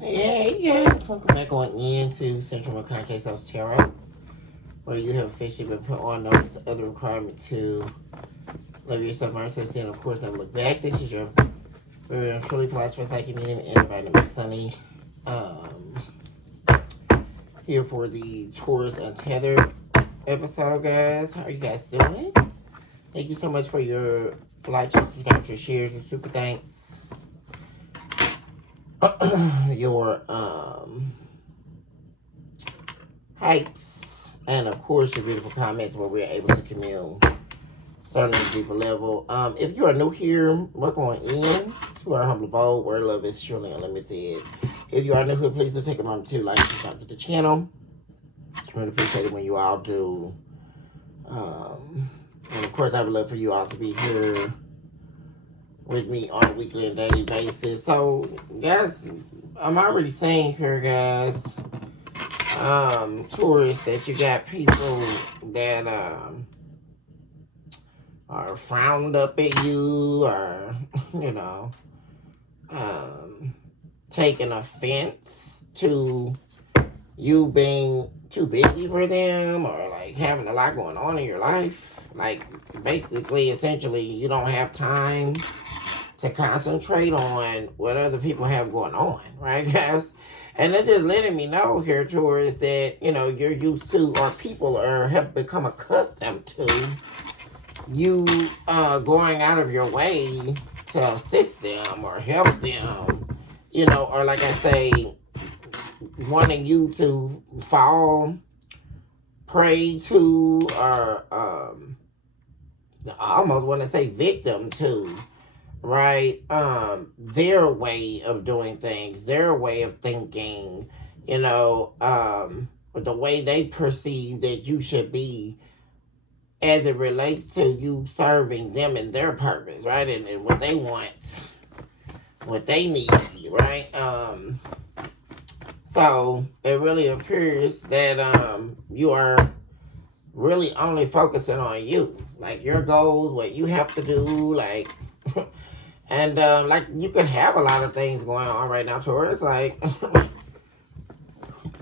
Hey, yes, welcome back on into Central McConaughey South Tarot, where you have officially been put on notice of the requirement to love yourself, narcissist, and of course never look back. This is your very truly philosopher, psychic medium, and everybody name is Sunny. Um, Here for the Taurus Untethered episode, guys. How are you guys doing? Thank you so much for your likes, subscribes, your shares, your super thanks. Your hypes, and of course your beautiful comments where we're able to commune starting at a deeper level. If you are new here, welcome on in to our humble abode where love is surely unlimited. If you are new here, please do take a moment to like and subscribe to the channel. I really appreciate it when you all do. And of course I would love for you all to be here with me on a weekly and daily basis. So, guys, I'm already saying here, guys, Taurus, that you got people that are frowned up at you, or taking offense to you being too busy for them, or like having a lot going on in your life. Like, basically, essentially, you don't have time to concentrate on what other people have going on, right, guys? And it's just letting me know here, Taurus, that, you're used to, or people have become accustomed to you going out of your way to assist them or help them, or like I say, wanting you to fall prey to, or I almost want to say victim to, right? Their way of doing things, their way of thinking, the way they perceive that you should be as it relates to you serving them and their purpose, right? And what they want, what they need, right? So it really appears that you are really only focusing on you, like your goals, what you have to do, like and like you could have a lot of things going on right now, Taurus. Like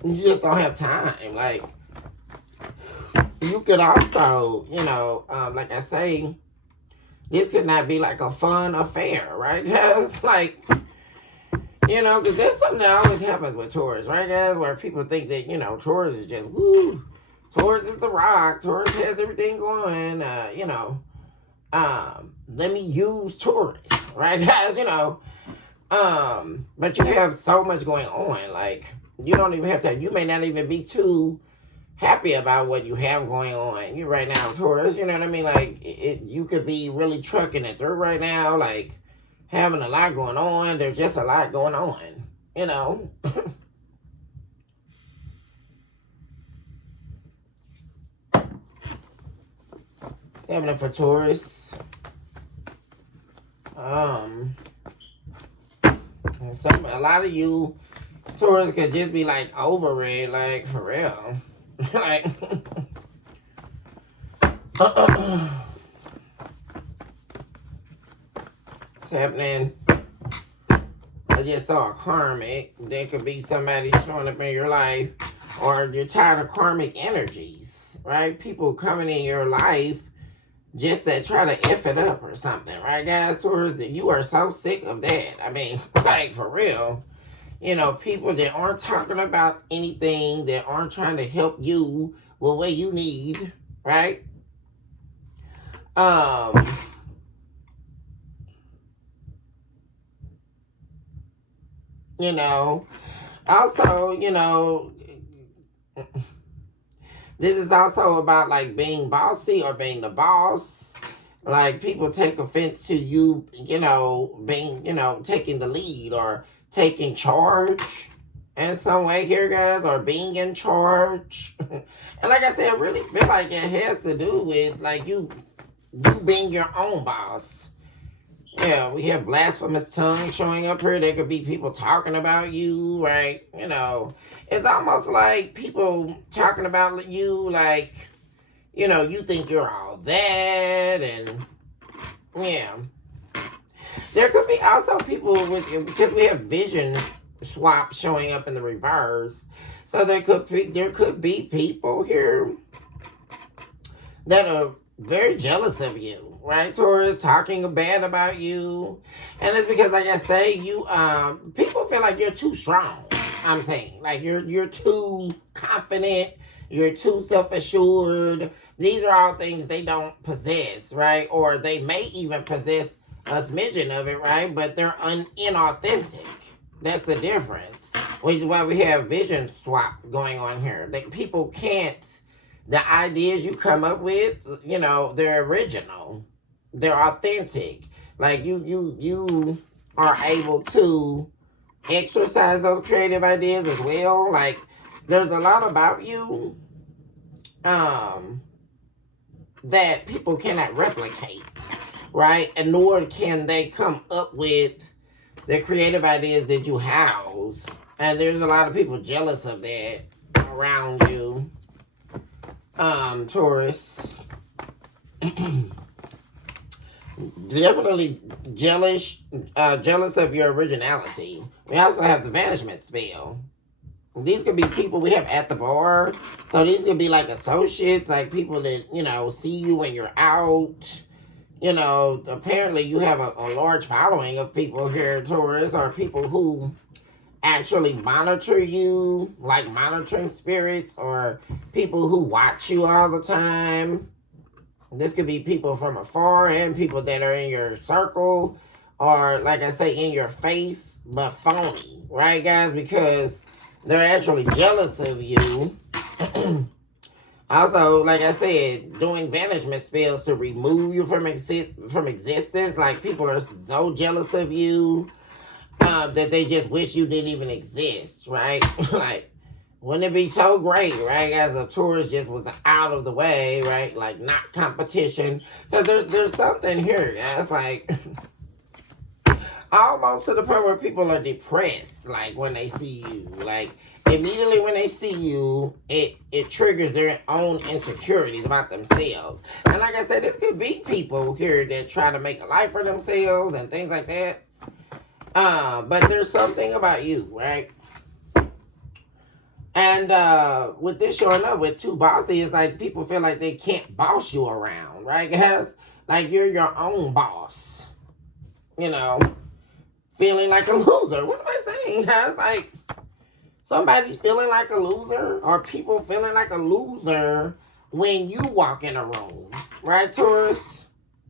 you just don't have time. Like you could also, like I say, this could not be like a fun affair, right, guys? Like, because there's something that always happens with Taurus, right, guys? Where people think that, Taurus is just, woo, Taurus is the rock, Taurus has everything going, let me use Taurus, right, guys? But you have so much going on, like, you don't even have to, you may not even be too happy about what you have going on you right now, Taurus, you know what I mean? Like, you could be really trucking it through right now, like, having a lot going on. There's just a lot going on, Happening for Taurus. A lot of you Taurus could just be like over it, like for real. Like it's happening. I just saw a karmic. There could be somebody showing up in your life, or you're tired of karmic energies, right? People coming in your life just that try to F it up or something, right, guys? Taurus, you are so sick of that. I mean, like, for real. People that aren't talking about anything, that aren't trying to help you with what you need, right? Also, this is also about like being bossy or being the boss. Like people take offense to you, being, taking the lead or taking charge in some way here, guys, or being in charge. And like I said, I really feel like it has to do with like you being your own boss. Yeah, we have blasphemous tongues showing up here. There could be people talking about you, right? It's almost like people talking about you like, you think you're all that, and yeah. There could be also people with, because we have vision swap showing up in the reverse. So there could be people here that are very jealous of you, right? Taurus, talking bad about you. And it's because, like I say, you people feel like you're too strong. I'm saying, like you're too confident, you're too self-assured. These are all things they don't possess, right? Or they may even possess a smidgen of it, right? But they're inauthentic. That's the difference. Which is why we have vision swap going on here. Like people can't, the ideas you come up with, you know, they're original. They're authentic. Like you are able to exercise those creative ideas as well. Like there's a lot about you that people cannot replicate, right? And nor can they come up with the creative ideas that you house. And there's a lot of people jealous of that around you, Taurus. Definitely jealous of your originality. We also have the vanishment spell. These could be people we have at the bar. So these could be like associates, like people that, you know, see you when you're out. You know, apparently you have a large following of people here, Taurus, or people who actually monitor you, like monitoring spirits, or people who watch you all the time. This could be people from afar and people that are in your circle, or like I say, in your face, but phony, right, guys? Because they're actually jealous of you. Also, like I said, doing vanishment spells to remove you from existence. Like people are so jealous of you that they just wish you didn't even exist, right? Like, wouldn't it be so great, right? As a Taurus just was out of the way, right? Like not competition. Because there's something here, guys. Like almost to the point where people are depressed, like when they see you. Like immediately when they see you, it triggers their own insecurities about themselves. And like I said, this could be people here that try to make a life for themselves and things like that. But there's something about you, right? And with this showing up with two bosses, it's like people feel like they can't boss you around, right, guys? Like you're your own boss. You know, feeling like a loser. What am I saying, guys? Like somebody's feeling like a loser, or people feeling like a loser when you walk in a room, right, Taurus?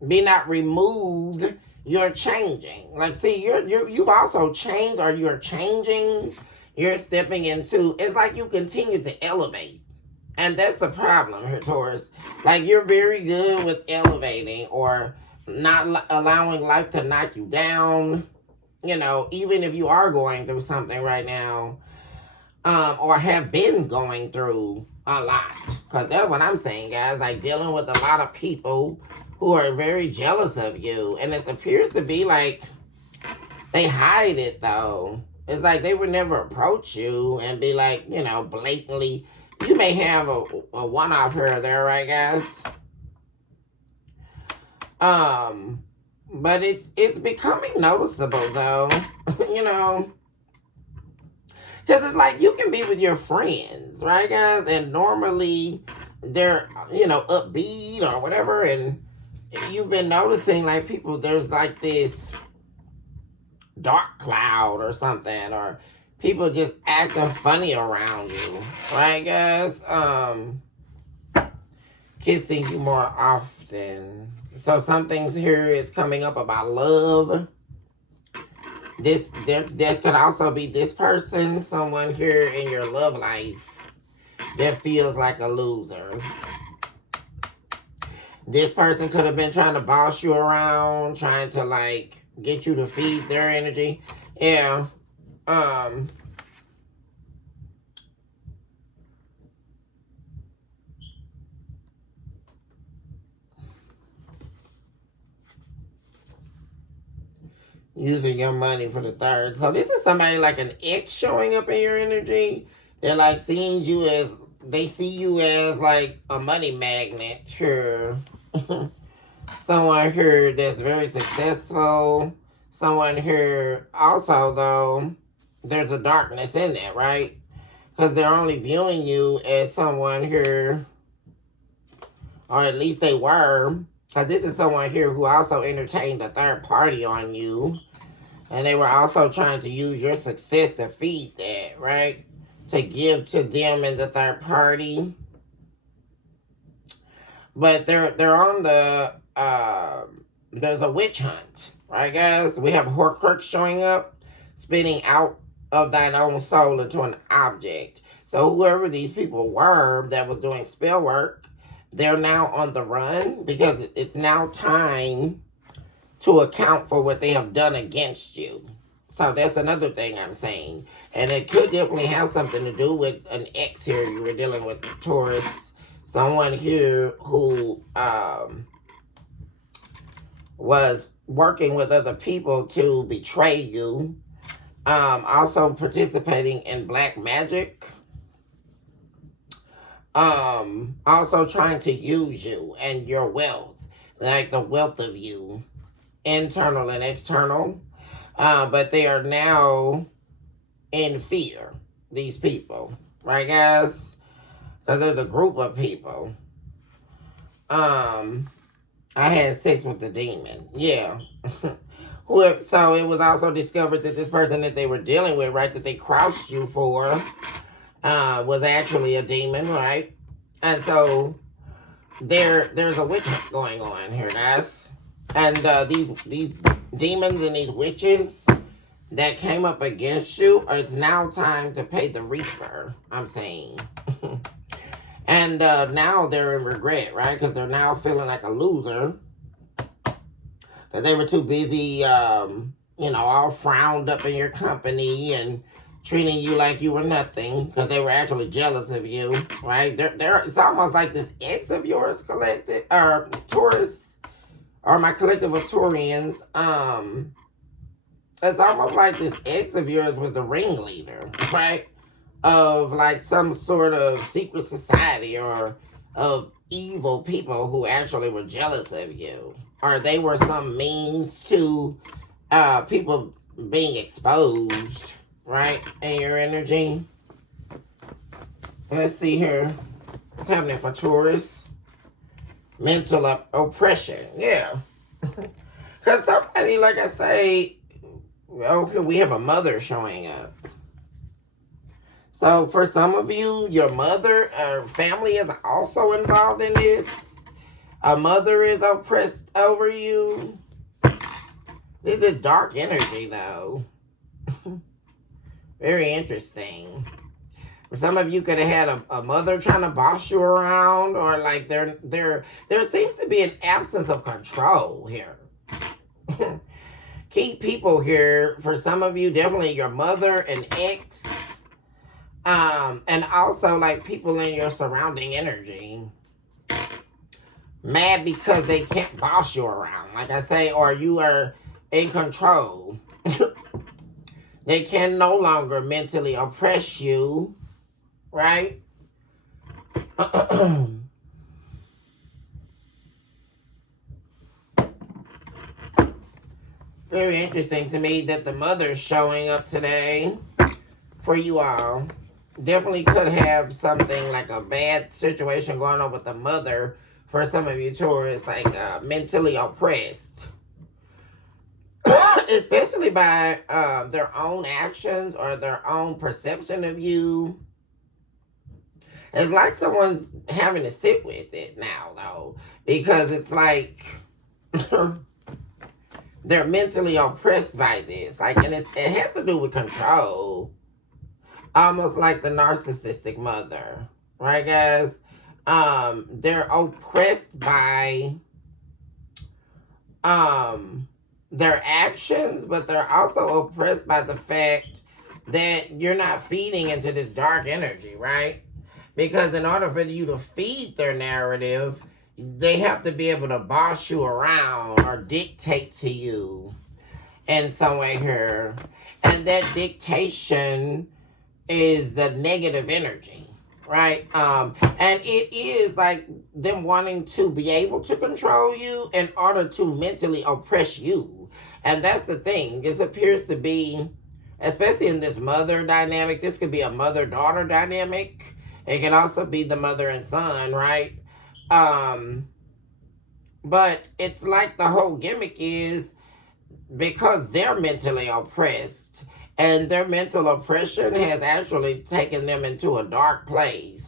Be not removed. You're changing. Like, see, you've also changed, or you're changing. You're stepping into. It's like you continue to elevate, and that's the problem here, Taurus. Like you're very good with elevating, or not allowing life to knock you down. You know, even if you are going through something right now, or have been going through a lot. Because that's what I'm saying, guys. Like dealing with a lot of people who are very jealous of you. And it appears to be like they hide it, though. It's like they would never approach you and be like, you know, blatantly. You may have a one-off here or there, right, guys? But it's becoming noticeable, though. You know. Because it's like you can be with your friends, right, guys? And normally they're, you know, upbeat or whatever. And you've been noticing, like, people, there's like this dark cloud or something. Or people just acting funny around you, right, guys? Kissing you more often. So some things here is coming up about love. There could also be this person, someone here in your love life that feels like a loser. This person could have been trying to boss you around, trying to like get you to feed their energy. Yeah. Using your money for the third. So this is somebody like an ex showing up in your energy. They're like seeing you as, they see you as like a money magnet here. Someone here that's very successful. Someone here also, though, there's a darkness in that, right? Because they're only viewing you as someone here, or at least they were, because this is someone here who also entertained a third party on you. And they were also trying to use your success to feed that, right? To give to them and the third party. But they're on the there's a witch hunt, right, guys? We have Horcrux showing up, spitting out of thine own soul into an object. So whoever these people were that was doing spell work, they're now on the run because it's now time to account for what they have done against you. So that's another thing I'm saying. And it could definitely have something to do with an ex here you were dealing with, Taurus. Someone here who was working with other people to betray you. Also participating in black magic. Also trying to use you and your wealth. Like the wealth of you. Internal and external. But they are now in fear. These people. Right, guys? Because there's a group of people. I had sex with the demon. Yeah. So it was also discovered that this person that they were dealing with, right, that they crouched you for, was actually a demon, right? And so there's a witch hunt going on here, guys. And these demons and these witches that came up against you, it's now time to pay the reaper, I'm saying. And now they're in regret, right? Because they're now feeling like a loser. Because they were too busy, all frowned up in your company and treating you like you were nothing. Because they were actually jealous of you, right? It's almost like this ex of yours collected, or Taurus, or my collective of Taurians. It's almost like this ex of yours was the ringleader, right? Of like some sort of secret society or of evil people who actually were jealous of you. Or they were some means to people being exposed, right? In your energy. Let's see here. What's happening for Taurus? Mental oppression. Yeah. Because somebody, like I say, okay, we have a mother showing up. So for some of you, your mother or family is also involved in this. A mother is oppressed over you. This is dark energy, though. Very interesting. For some of you could have had a mother trying to boss you around, or like there seems to be an absence of control here. Key people here, for some of you, definitely your mother, an ex. And also like people in your surrounding energy. Mad because they can't boss you around, like I say, or you are in control. They can no longer mentally oppress you, right? Very interesting to me that the mother's showing up today for you all. Definitely could have something like a bad situation going on with the mother for some of you Taurus, like mentally oppressed. Especially by their own actions or their own perception of you. It's like someone's having to sit with it now, though. Because it's like they're mentally oppressed by this. Like, and it has to do with control. Almost like the narcissistic mother. Right, guys? They're oppressed by their actions, but they're also oppressed by the fact that you're not feeding into this dark energy, right? Because in order for you to feed their narrative, they have to be able to boss you around or dictate to you in some way here. And that dictation is the negative energy, right? And it is like them wanting to be able to control you in order to mentally oppress you. And that's the thing. It appears to be especially in this mother dynamic. This could be a mother-daughter dynamic. It can also be the mother and son, right? But it's like the whole gimmick is because they're mentally oppressed, and their mental oppression has actually taken them into a dark place.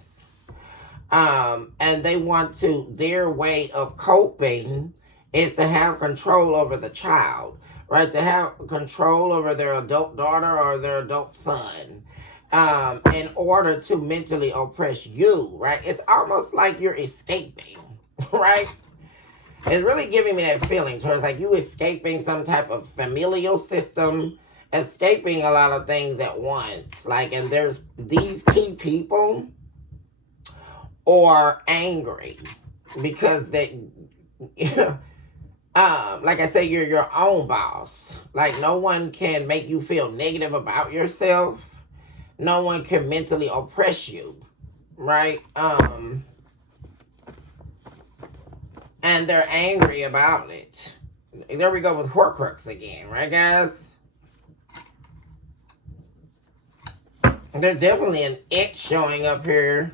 And they want to, their way of coping is to have control over the child, right? To have control over their adult daughter or their adult son, in order to mentally oppress you, right? It's almost like you're escaping, right? It's really giving me that feeling towards like you escaping some type of familial system, escaping a lot of things at once. Like, and there's these key people are angry because they, like I say, you're your own boss. Like, no one can make you feel negative about yourself. No one can mentally oppress you, right? And they're angry about it. There we go with Horcrux again, right, guys? There's definitely an X showing up here,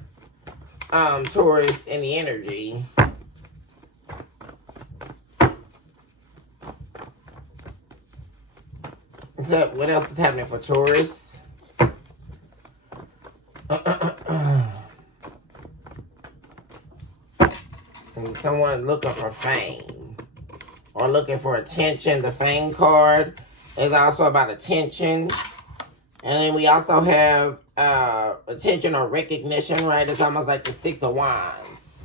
Taurus, in the energy. So, what else is happening for Taurus? Someone looking for fame or looking for attention. The fame card is also about attention. And then we also have attention or recognition, right? It's almost like the Six of Wands.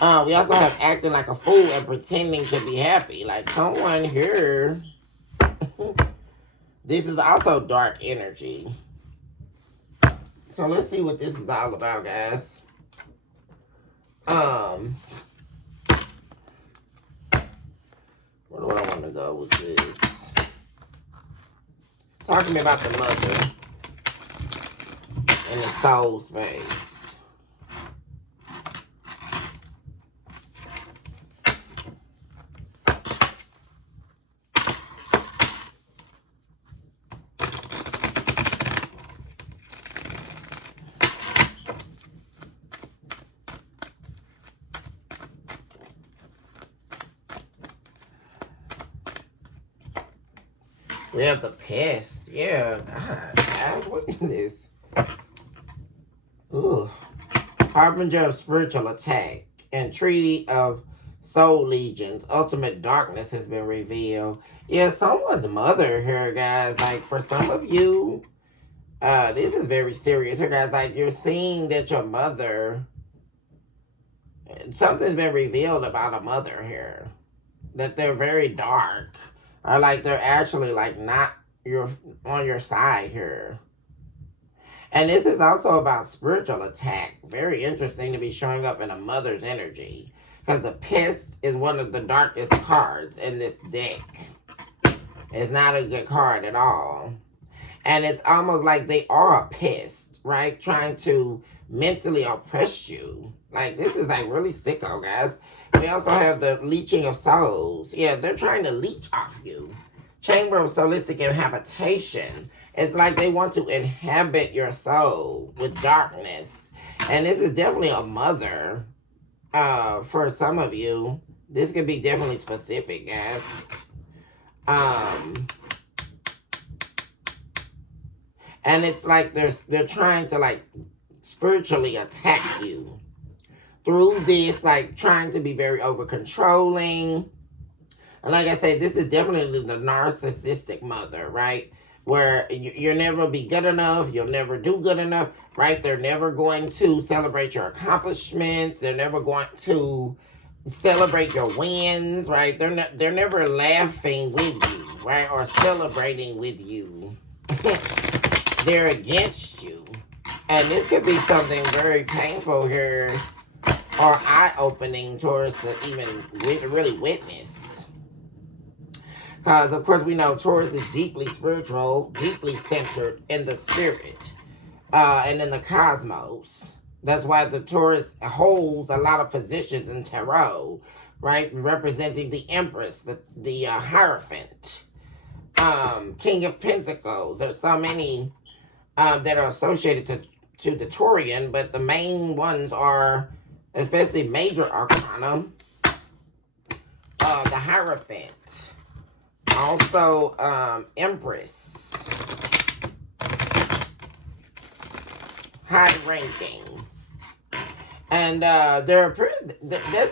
We also have acting like a fool and pretending to be happy. Like someone here. This is also dark energy. So let's see what this is all about, guys. Where do I want to go with this? Talk to me about the mother and the soul space. We have the pest. Yeah. God, what is this? Ooh. Harbinger of spiritual attack and treaty of soul legions. Ultimate darkness has been revealed. Yeah, someone's mother here, guys. Like, for some of you, this is very serious here, guys. Like, you're seeing that your mother, something's been revealed about a mother here. That they're very dark. Or like they're actually like not on your side here. And this is also about spiritual attack. Very interesting to be showing up in a mother's energy. Because the pest is one of the darkest cards in this deck. It's not a good card at all. And it's almost like they are a pest, right? Trying to mentally oppress you. Like, this is like really sicko, guys. We also have the leeching of souls. Yeah, they're trying to leech off you. Chamber of Solistic Inhabitation. It's like they want to inhabit your soul with darkness. And this is definitely a mother for some of you. This could be definitely specific, guys. And it's like they're trying to like spiritually attack you. Through this, like, trying to be very over-controlling. And like I said, this is definitely the narcissistic mother, right? Where you'll never be good enough, you'll never do good enough, right? They're never going to celebrate your accomplishments. They're never going to celebrate your wins, right? They're never laughing with you, right? Or celebrating with you. They're against you. And this could be something very painful here, or eye-opening towards to even really witness. Because, of course, we know Taurus is deeply spiritual, deeply centered in the spirit and in the cosmos. That's why the Taurus holds a lot of positions in tarot, right? Representing the Empress, the Hierophant. King of Pentacles. There's so many that are associated to the Taurian, but the main ones are, especially major arcana, the Hierophant, also Empress, high ranking. And that's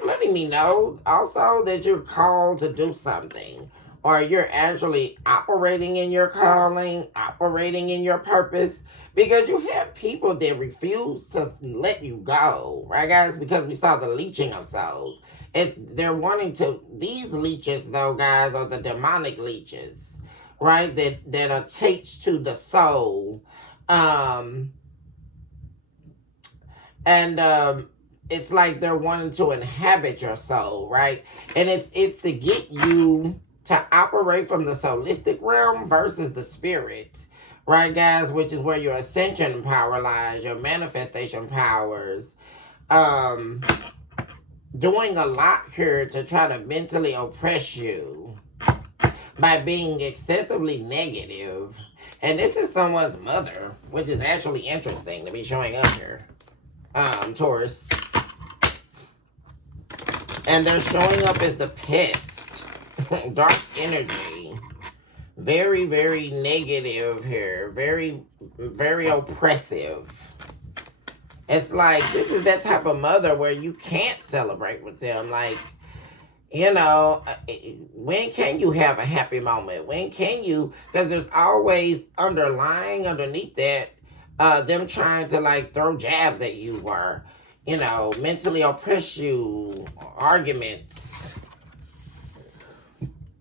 letting me know also that you're called to do something, or you're actually operating in your calling, operating in your purpose, because you have people that refuse to let you go, right, guys? Because we saw the leeching of souls. They're wanting to. These leeches, though, guys, are the demonic leeches, right? That are attached to the soul, and it's like they're wanting to inhabit your soul, right? And it's to get you to operate from the solistic realm versus the spirit, right, guys? Which is where your ascension power lies, your manifestation powers. Doing a lot here to try to mentally oppress you by being excessively negative. And this is someone's mother, which is actually interesting to be showing up here. Taurus. And they're showing up as the pest. Dark energy. Very, very negative here. Very, very oppressive. It's like, this is that type of mother where you can't celebrate with them. Like, you know, when can you have a happy moment? When can you? Because there's always underlying underneath that, them trying to like throw jabs at you or, you know, mentally oppress you, arguments.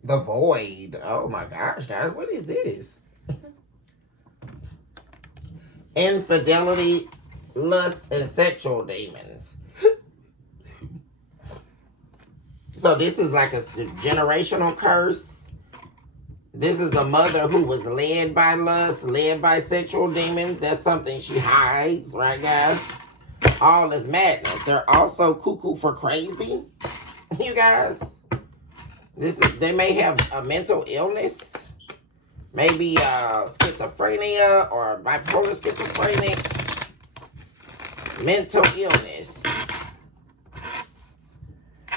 The void. Oh my gosh, guys, what is this? Infidelity, lust, and sexual demons. So this is like a generational curse. This is a mother who was led by lust, led by sexual demons. That's something she hides, right, guys? All is madness. They're also cuckoo for crazy, you guys. They may have a mental illness, maybe schizophrenia or bipolar schizophrenic. Mental illness.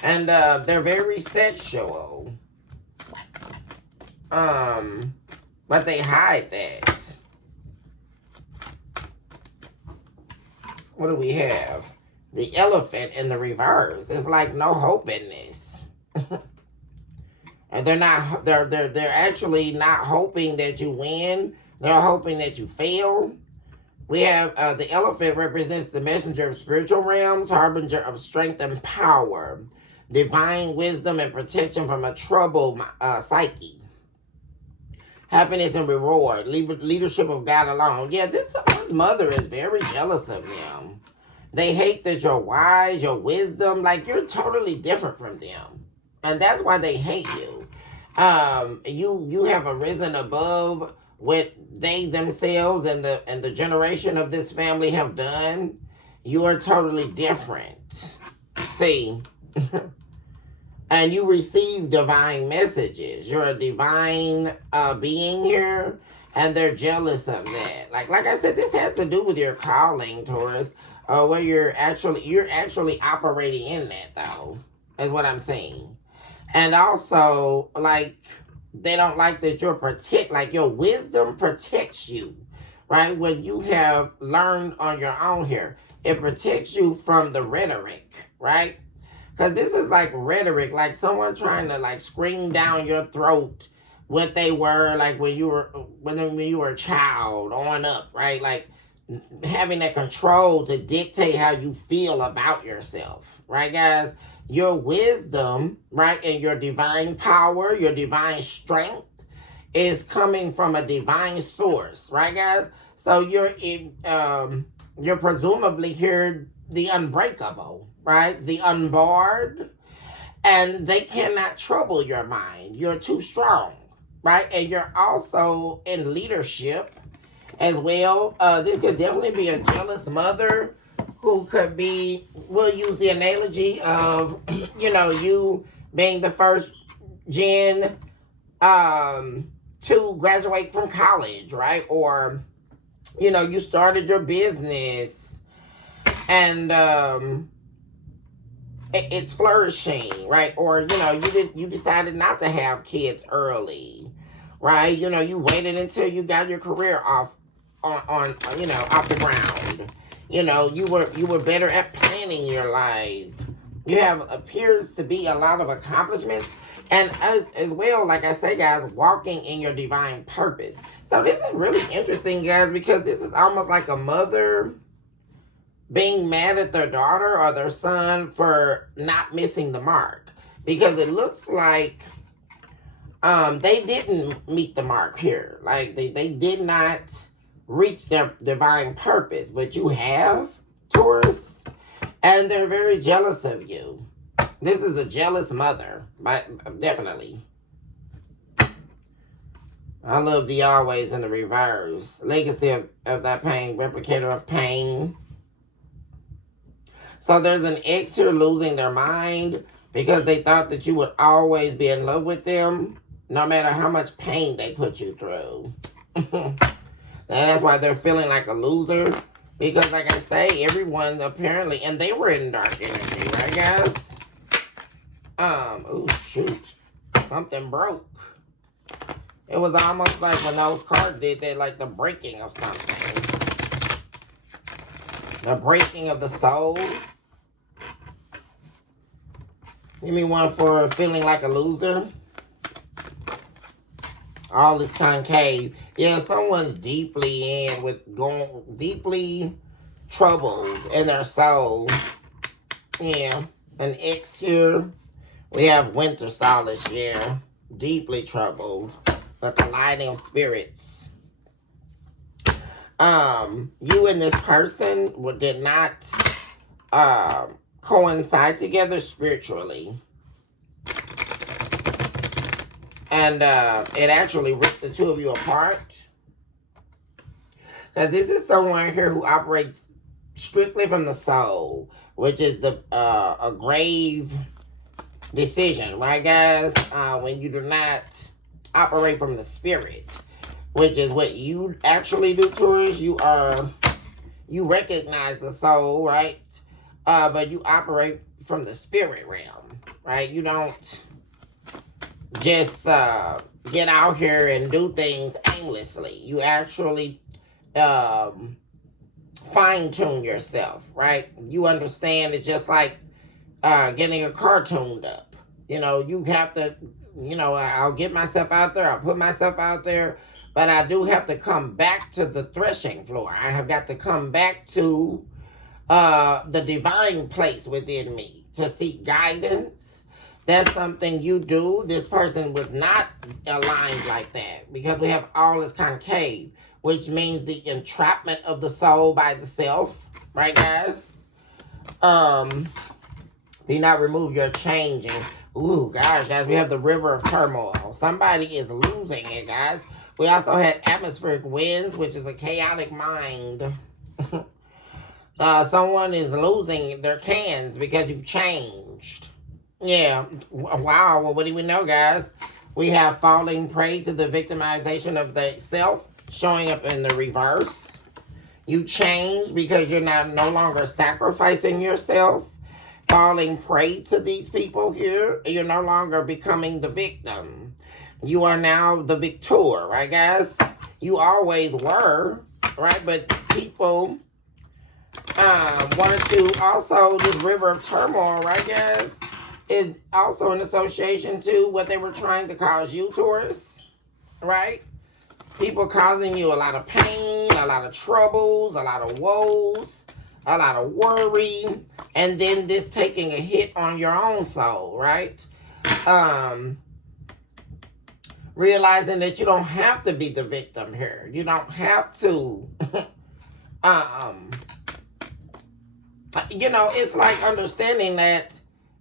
And they're very sexual. But they hide that. What do we have? The elephant in the reverse. It's like no hope in this. And they're actually not hoping that you win. They're hoping that you fail. We have the elephant represents the messenger of spiritual realms, harbinger of strength and power, divine wisdom and protection from a troubled psyche, happiness and reward, leadership of God alone. Yeah, this mother is very jealous of them. They hate that you're wise, your wisdom, like you're totally different from them, and that's why they hate you. You have arisen above what they themselves and the generation of this family have done. You are totally different. See, and you receive divine messages. You're a divine being here, and they're jealous of that. Like I said, this has to do with your calling, Taurus, where you're actually operating in that, though, is what I'm saying. And also, like, they don't like that your wisdom protects you, right? When you have learned on your own here, it protects you from the rhetoric, right? Because this is like rhetoric, like someone trying to like scream down your throat what they were like when you were a child on up, right? Like having that control to dictate how you feel about yourself, right, guys? Your wisdom, right, and your divine power, your divine strength is coming from a divine source, right, guys? So you're presumably here the unbreakable, right? The unbarred, and they cannot trouble your mind. You're too strong, right? And you're also in leadership as well. This could definitely be a jealous mother who could be, we'll use the analogy of, you being the first gen to graduate from college, right? Or, you started your business and it's flourishing, right? Or, you decided not to have kids early, right? You waited until you got your career off off the ground. You were better at planning your life. You have appears to be a lot of accomplishments, and as well, like I say, guys, walking in your divine purpose. So this is really interesting, guys, because this is almost like a mother being mad at their daughter or their son for not missing the mark, because it looks like they didn't meet the mark here. Like they did not reach their divine purpose, but you have, Taurus, and they're very jealous of you. This is a jealous mother, definitely. I love the always in the reverse. Legacy of that pain, replicator of pain. So there's an ex here losing their mind because they thought that you would always be in love with them, no matter how much pain they put you through. And that's why they're feeling like a loser. Because like I say, everyone apparently, and they were in dark energy, right guys? Oh shoot. Something broke. It was almost like when those cards did that, like the breaking of something. The breaking of the soul. Give me one for feeling like a loser. All is concave. Yeah, someone's deeply deeply troubled in their soul. Yeah, an ex here. We have winter solace, yeah. Deeply troubled. The colliding of spirits. You and this person did not coincide together spiritually. And it actually ripped the two of you apart. Because this is someone here who operates strictly from the soul, which is a grave decision, right, guys? When you do not operate from the spirit, which is what you actually do, Taurus. You recognize the soul, right? But you operate from the spirit realm, right? You don't just get out here and do things aimlessly. You actually fine-tune yourself, right? You understand it's just like getting a car tuned up. You have to, I'll get myself out there, I'll put myself out there, but I do have to come back to the threshing floor. I have got to come back to the divine place within me to seek guidance. That's something you do. This person was not aligned like that because we have all this concave, which means the entrapment of the soul by the self, right, guys? Do not remove your changing. Ooh, gosh, guys, we have the river of turmoil. Somebody is losing it, guys. We also had atmospheric winds, which is a chaotic mind. Someone is losing their cans because you've changed. Yeah, wow, well, what do we know, guys? We have falling prey to the victimization of the self, showing up in the reverse. You change because you're no longer sacrificing yourself. Falling prey to these people here. You're no longer becoming the victim. You are now the victor, right, guys? You always were, right? But people wanted to also, this river of turmoil, right, guys, is also an association to what they were trying to cause you, Taurus, right? People causing you a lot of pain, a lot of troubles, a lot of woes, a lot of worry, and then this taking a hit on your own soul, right? Realizing that you don't have to be the victim here. You don't have to, it's like understanding that,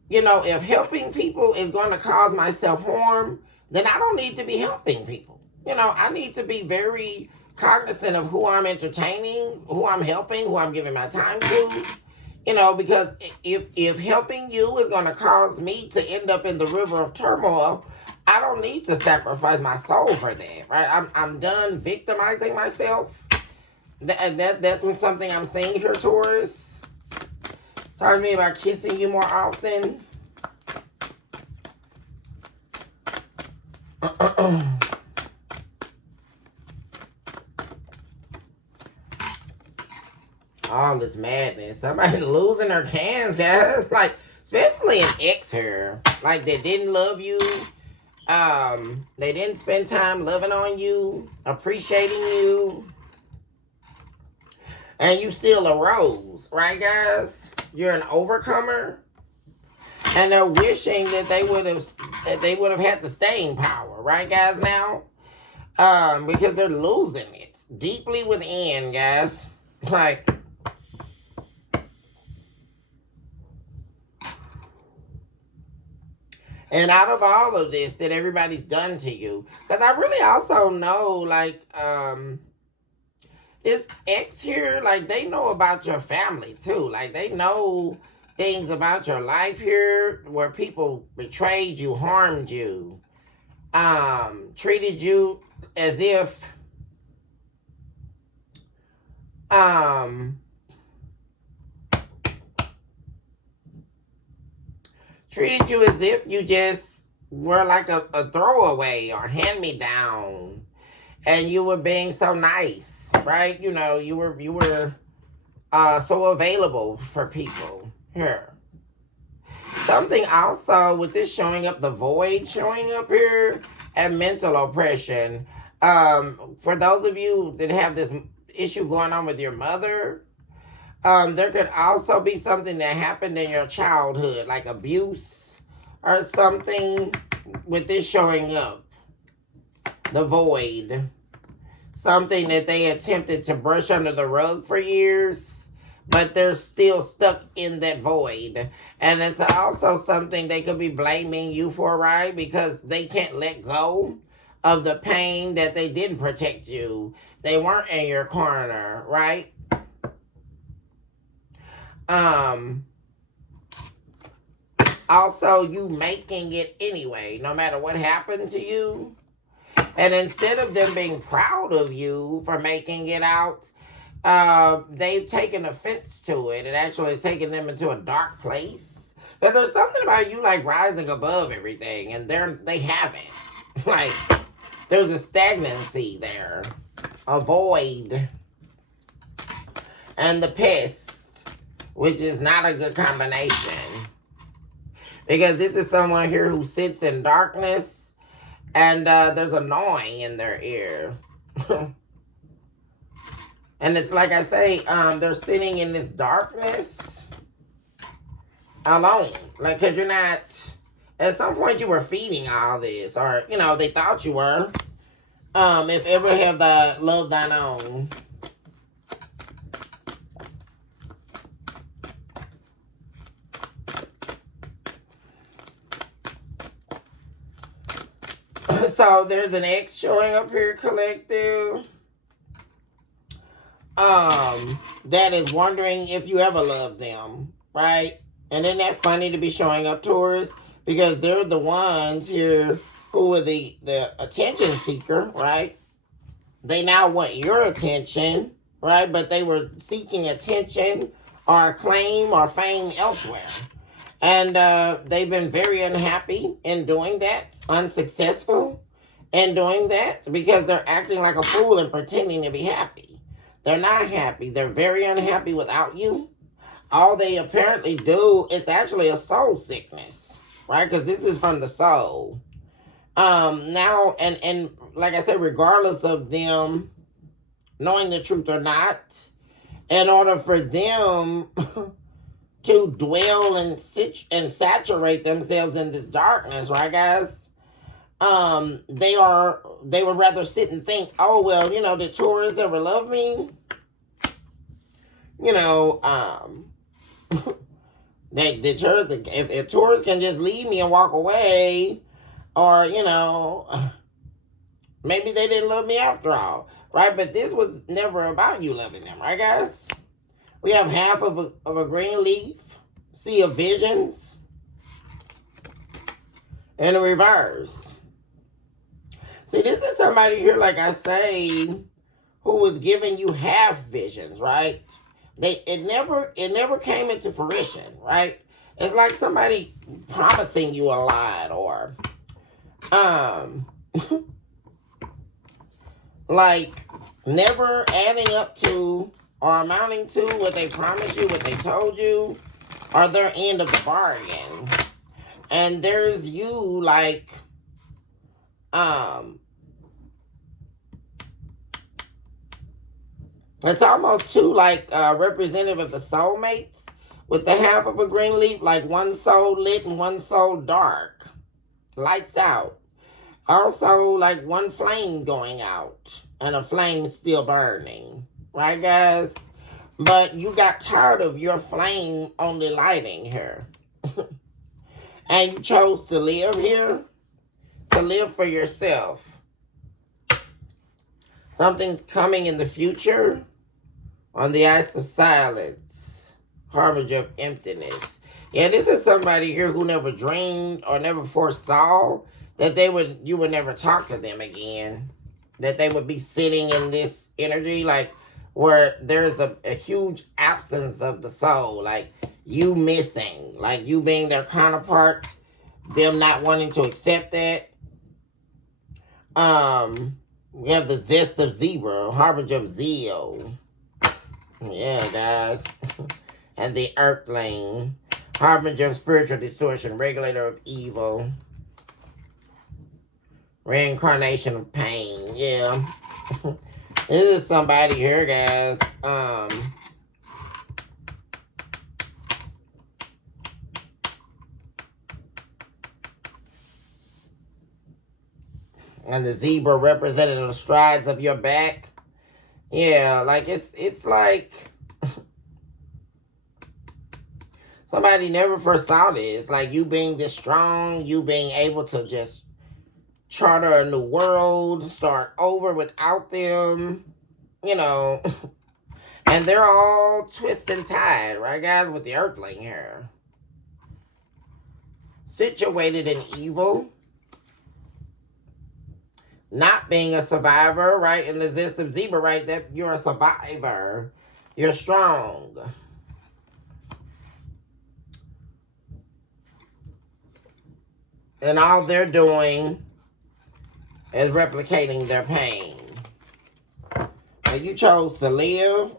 if helping people is going to cause myself harm, then I don't need to be helping people. I need to be very cognizant of who I'm entertaining, who I'm helping, who I'm giving my time to. Because if helping you is going to cause me to end up in the river of turmoil, I don't need to sacrifice my soul for that, right? I'm done victimizing myself. That's when something I'm saying here, Taurus. Talk to me about kissing you more often. All this madness. Somebody losing their cans, guys. Like, especially an ex here. Like, they didn't love you. They didn't spend time loving on you, appreciating you. And you still arose, right, guys? You're an overcomer. And they're wishing that they would have had the staying power, right, guys, now? Because they're losing it. Deeply within, guys. Like, and out of all of this that everybody's done to you, because I really also know, like, this ex here, like, they know about your family, too. Like, they know things about your life here where people betrayed you, harmed you, treated you as if, treated you as if you just were like a throwaway or hand-me-down, and you were being so nice, right? You know, you were so available for people here. Something also with this showing up, the void showing up here, and mental oppression. For those of you that have this issue going on with your mother, there could also be something that happened in your childhood, like abuse or something with this showing up. The void. Something that they attempted to brush under the rug for years, but they're still stuck in that void. And it's also something they could be blaming you for, right? Because they can't let go of the pain that they didn't protect you. They weren't in your corner, right? Also, you making it anyway, no matter what happened to you. And instead of them being proud of you for making it out, they've taken offense to it. It actually has taken them into a dark place. Because there's something about you like rising above everything, and they haven't. Like, there's a stagnancy there, a void, and the pest, which is not a good combination. Because this is someone here who sits in darkness, and there's a gnawing in their ear. And it's like I say, they're sitting in this darkness alone. Like, because you're not, at some point you were feeding all this, or, you know, they thought you were. If ever have the love thine own. So there's an X showing up here, collective. That is wondering if you ever loved them, right? And isn't that funny to be showing up, Taurus? Because they're the ones here who are the attention seeker, right? They now want your attention, right? But they were seeking attention or acclaim or fame elsewhere. And they've been very unhappy in doing that, unsuccessful in doing that, because they're acting like a fool and pretending to be happy. They're not happy. They're very unhappy without you. All they apparently do is actually a soul sickness, right? Because this is from the soul. Now, and like I said, regardless of them knowing the truth or not, in order for them to dwell and saturate themselves in this darkness, right, guys? They would rather sit and think, oh, well, you know, did Taurus ever love me? You know, if Taurus can just leave me and walk away, or, you know, maybe they didn't love me after all, right? But this was never about you loving them, right, guys? We have half of a green leaf, sea of visions, and a reverse. See, this is somebody here, like I say, who was giving you half visions, right? It never came into fruition, right? It's like somebody promising you a lot, or um like never adding up to or amounting to what they promised you, what they told you, or their end of the bargain. And there's you like it's almost too like representative of the soulmates with the half of a green leaf, like one soul lit and one soul dark. Lights out. Also, like one flame going out and a flame still burning. Right, guys? But you got tired of your flame only lighting here. And you chose to live here, to live for yourself. Something's coming in the future on the ice of silence, harbinger of emptiness. Yeah, this is somebody here who never dreamed or never foresaw that you would never talk to them again. That they would be sitting in this energy, like where there's a huge absence of the soul, like you missing, like you being their counterpart, them not wanting to accept that. We have the zest of zebra, harbinger of zeal. Yeah, guys. And the earthling, harbinger of spiritual distortion, regulator of evil, reincarnation of pain. Yeah. This is somebody here, guys. And the zebra representing the strides of your back. Yeah, like it's like somebody never foresaw this. Like you being this strong, you being able to just charter a new world, start over without them, you know. And they're all twisted and tied, right, guys, with the earthling here. Situated in evil. Not being a survivor, right? In the zest of zebra, right? That you're a survivor. You're strong. And all they're doing is replicating their pain. And you chose to live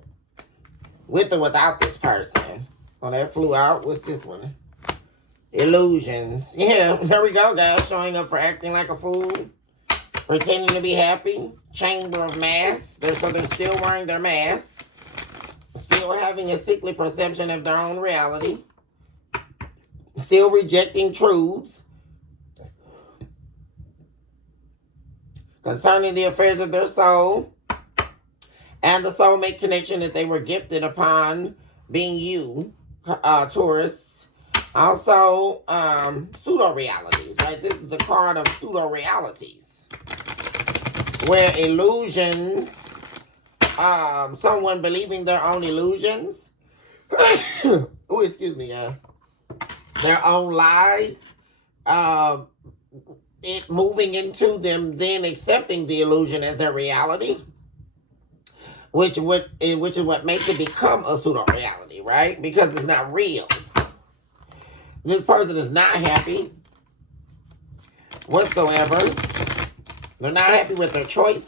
with or without this person. Well, that flew out. What's this one? Illusions. Yeah, there we go, guys. Showing up for acting like a fool. Pretending to be happy. Chamber of masks. So they're still wearing their masks. Still having a sickly perception of their own reality. Still rejecting truths concerning the affairs of their soul and the soulmate connection that they were gifted upon being you, Taurus. Also, pseudo-realities, right? This is the card of pseudo-realities, where illusions, someone believing their own illusions, oh, excuse me, their own lies, it moving into them, then accepting the illusion as their reality, which is what makes it become a pseudo-reality, right? Because it's not real. This person is not happy whatsoever. They're not happy with their choices.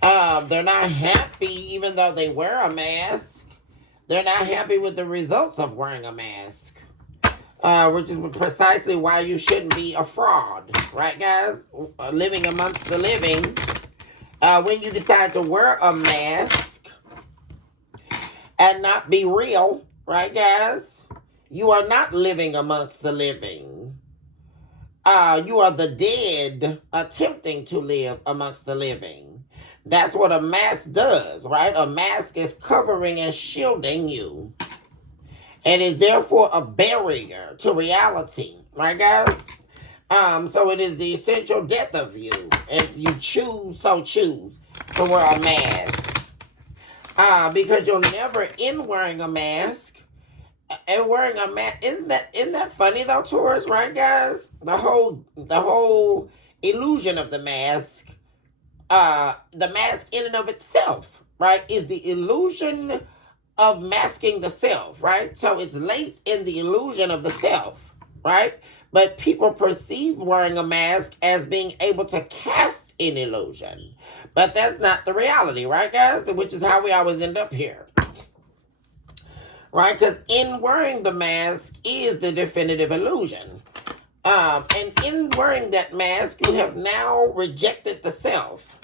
They're not happy even though they wear a mask. They're not happy with the results of wearing a mask. Which is precisely why you shouldn't be a fraud. Right, guys? Living amongst the living. When you decide to wear a mask and not be real, right, guys? You are not living amongst the living. You are the dead attempting to live amongst the living. That's what a mask does, right? A mask is covering and shielding you. And is therefore a barrier to reality, right, guys? So it is the essential death of you. And you choose to wear a mask. Because you're never in wearing a mask. And wearing a mask, isn't that funny though, Taurus, right, guys? The whole illusion of the mask, the mask in and of itself, right, is the illusion of masking the self, right? So it's laced in the illusion of the self, right? But people perceive wearing a mask as being able to cast an illusion. But that's not the reality, right, guys? Which is how we always end up here. Right? Because in wearing the mask is the definitive illusion. And in wearing that mask, you have now rejected the self.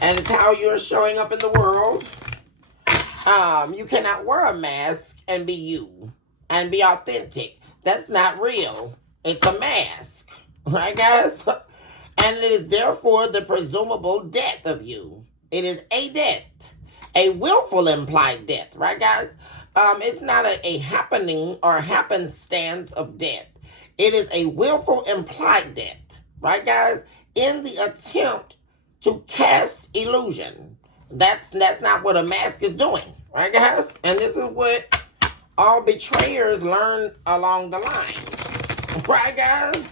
And it's how you're showing up in the world. You cannot wear a mask and be you and be authentic. That's not real. It's a mask. Right, guys? And it is therefore the presumable death of you. It is a death. A willful implied death. Right, guys? It's not a happening or happenstance of death. It is a willful implied death. Right, guys? In the attempt to cast illusion. That's not what a mask is doing. Right, guys? And this is what all betrayers learn along the line. Right, guys?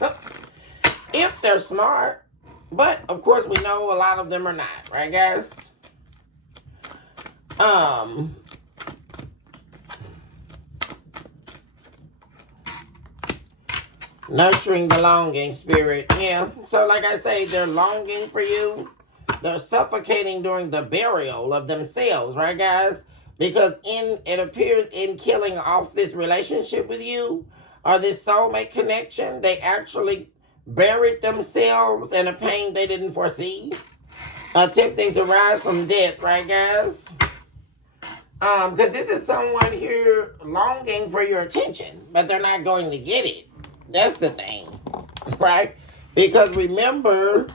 If they're smart. But, of course, we know a lot of them are not. Right, guys? Nurturing the longing spirit. Yeah. So like I say, they're longing for you. They're suffocating during the burial of themselves, right, guys? Because it appears in killing off this relationship with you or this soulmate connection, they actually buried themselves in a pain they didn't foresee. Attempting to rise from death, right, guys? Because this is someone here longing for your attention, but they're not going to get it. That's the thing, right? Because remember,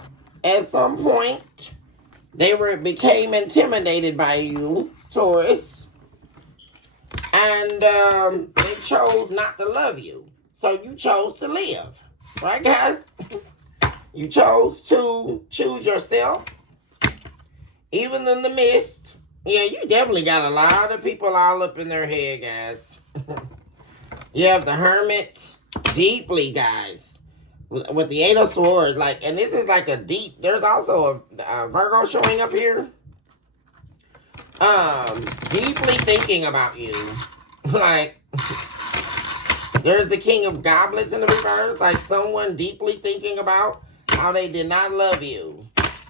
at some point, they became intimidated by you, Taurus, and they chose not to love you. So you chose to live, right, guys? You chose to choose yourself, even in the midst. Yeah, you definitely got a lot of people all up in their head, guys. You have the Hermit. Deeply, guys, with the Eight of Swords, like, and this is like a deep. There's also a Virgo showing up here. Deeply thinking about you, like, there's the King of Goblets in the reverse, like someone deeply thinking about how they did not love you,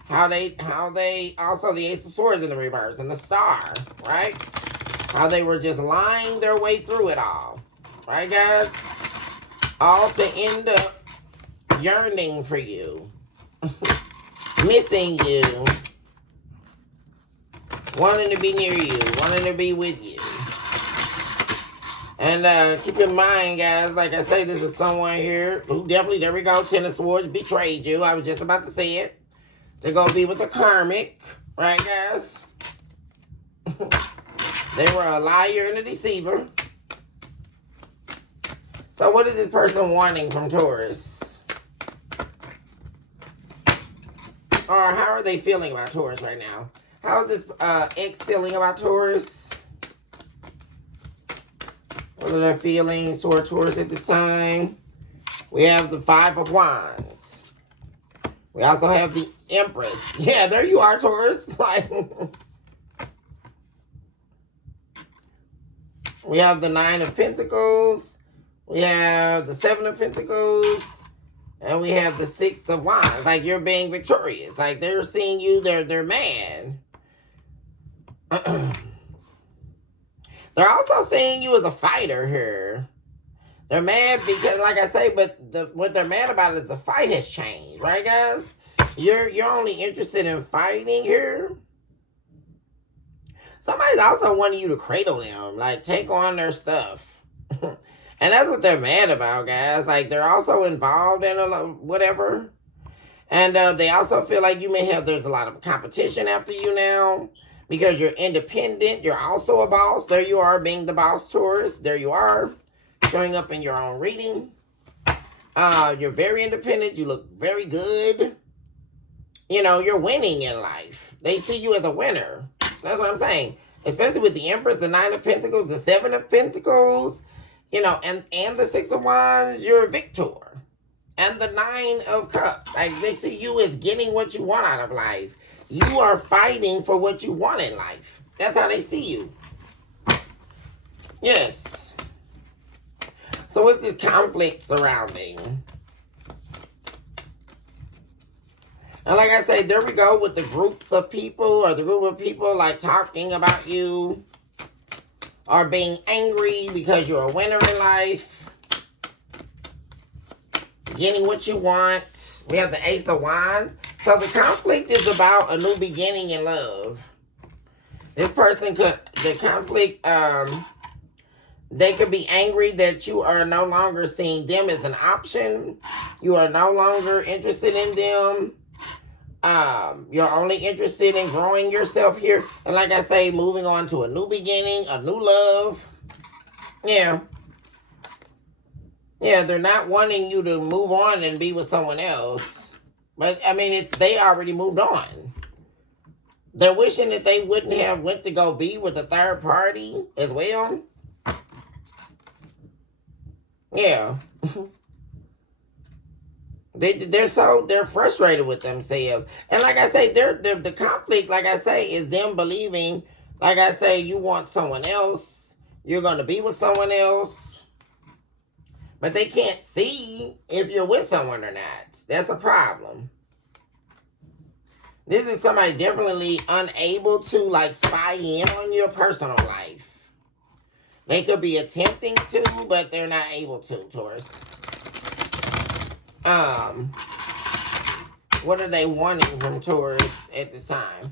how they also the Ace of Swords in the reverse and the Star, right? How they were just lying their way through it all, right, guys? All to end up yearning for you, missing you, wanting to be near you, wanting to be with you. And keep in mind, guys, like I say, this is someone here who definitely, there we go, Ten of Swords, betrayed you. I was just about to say it. To go be with the karmic, right, guys? They were a liar and a deceiver. So what is this person wanting from Taurus? Or how are they feeling about Taurus right now? How is this ex feeling about Taurus? What are their feelings toward Taurus at this time? We have the Five of Wands. We also have the Empress. Yeah, there you are, Taurus. Like, we have the Nine of Pentacles. We have the Seven of Pentacles. And we have the Six of Wands. Like, you're being victorious. Like, they're seeing you. They're mad. They're also seeing you as a fighter here. They're mad because, like I say, but what they're mad about is the fight has changed. Right, guys? You're only interested in fighting here. Somebody's also wanting you to cradle them. Like, take on their stuff. And that's what they're mad about, guys. Like, they're also involved in whatever. And they also feel like there's a lot of competition after you now. Because you're independent. You're also a boss. There you are, being the boss, Taurus. There you are, showing up in your own reading. You're very independent. You look very good. You know, you're winning in life. They see you as a winner. That's what I'm saying. Especially with the Empress, the Nine of Pentacles, the Seven of Pentacles. You know, and the Six of Wands, you're a victor. and the Nine of Cups. Like, they see you as getting what you want out of life. You are fighting for what you want in life. That's how they see you. Yes. So what's this conflict surrounding? And like I say, there we go with the groups of people, or the group of people like talking about you, or being angry because you're a winner in life, getting what you want. We have the Ace of Wands. So the conflict is about a new beginning in love. This person could, the conflict, they could be angry that you are no longer seeing them as an option. You are no longer interested in them. You're only interested in growing yourself here. And like I say, moving on to a new beginning, a new love. Yeah. Yeah, they're not wanting you to move on and be with someone else. But, I mean, they already moved on. They're wishing that they wouldn't have went to go be with a third party as well. Yeah. They're frustrated with themselves. And like I say, the conflict, like I say, is them believing, like I say, you want someone else. You're going to be with someone else. But they can't see if you're with someone or not. That's a problem. This is somebody definitely unable to like spy in on your personal life. They could be attempting to, but they're not able to, Taurus. What are they wanting from Taurus at this time?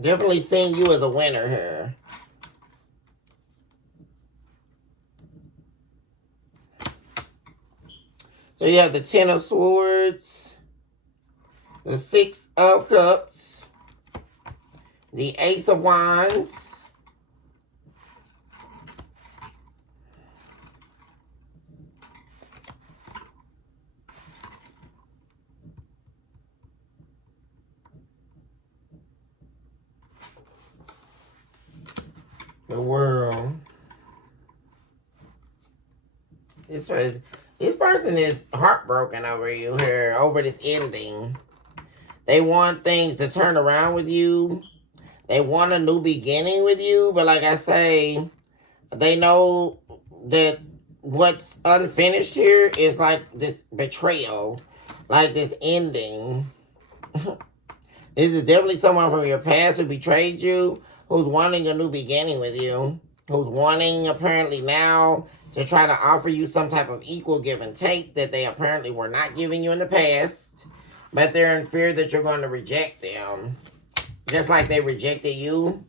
Definitely seeing you as a winner here. So you have the Ten of Swords, the Six of Cups, the Ace of Wands, the World. This person is heartbroken over you here, over this ending. They want things to turn around with you. They want a new beginning with you. But like I say, they know that what's unfinished here is like this betrayal. Like this ending. This is definitely someone from your past who betrayed you, who's wanting a new beginning with you, who's wanting apparently now to try to offer you some type of equal give and take that they apparently were not giving you in the past, but they're in fear that you're going to reject them, just like they rejected you,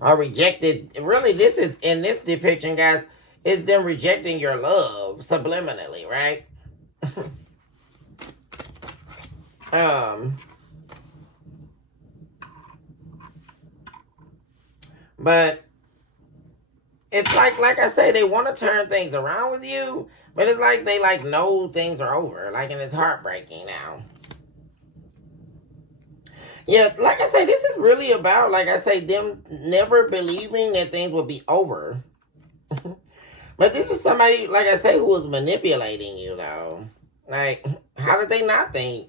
or rejected, really this is, in this depiction, guys, is them rejecting your love, subliminally, right? But it's like I say, they want to turn things around with you, but it's like they like know things are over, like, and it's heartbreaking now. Yeah, like I say, this is really about, like I say, them never believing that things will be over. But this is somebody, like I say, who was manipulating you, though. Like, how did they not think?